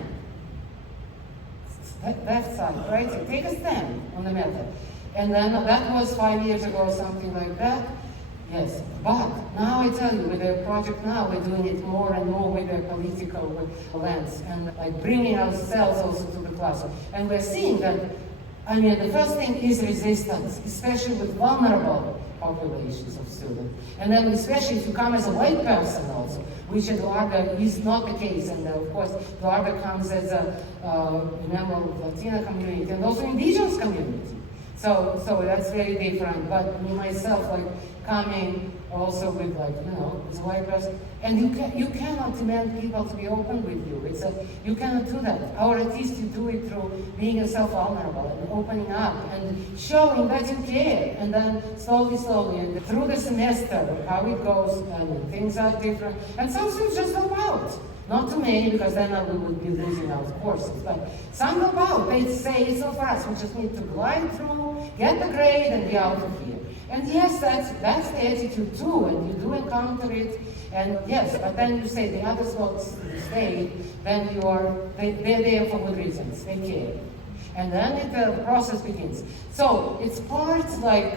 That side, right? So take a stand on the matter. And then that was 5 years ago or something like that. Yes, but now I tell you, with the project now, we're doing it more and more with a political lens and like bringing ourselves also to the classroom. And we're seeing that, the first thing is resistance, especially with vulnerable populations of students. And then especially if you come as a white person also, which Eduardo is not the case. And of course, Eduardo comes as a member of the Latina community and also indigenous community. So that's very different. But me myself, like coming also with as a white person, and you cannot demand people to be open with you. You cannot do that. Our artists, you do it through being yourself vulnerable and opening up and showing that you care. And then slowly, and through the semester, how it goes, and things are different. And some students just help out. Not too many, because then we would be losing our courses. But some help out. They say it's so fast. We just need to glide through, get the grade, and be out of here. And yes, that's the attitude too, and you do encounter it. And yes, but then you say the others will stay, then they're there for good reasons. They care. And then the process begins. So it's part like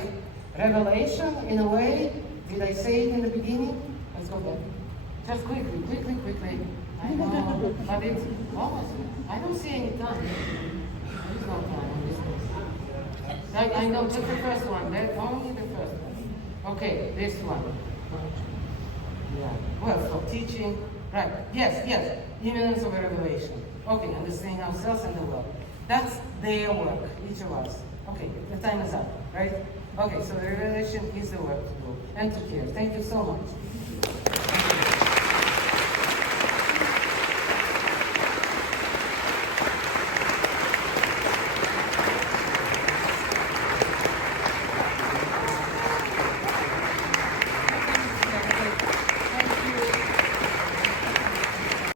revelation in a way. Did I say it in the beginning? Let's go back. Just quickly. I know, but it's almost, I don't see any time. There's no time on this one. I know, just the first one, only the first one. Okay, this one. Yeah, well, so teaching, right, yes, imminence of a revelation. Okay, understanding ourselves and the world. That's their work, each of us. Okay, the time is up, right? Okay, so the revelation is the work to do and to care. Thank you so much.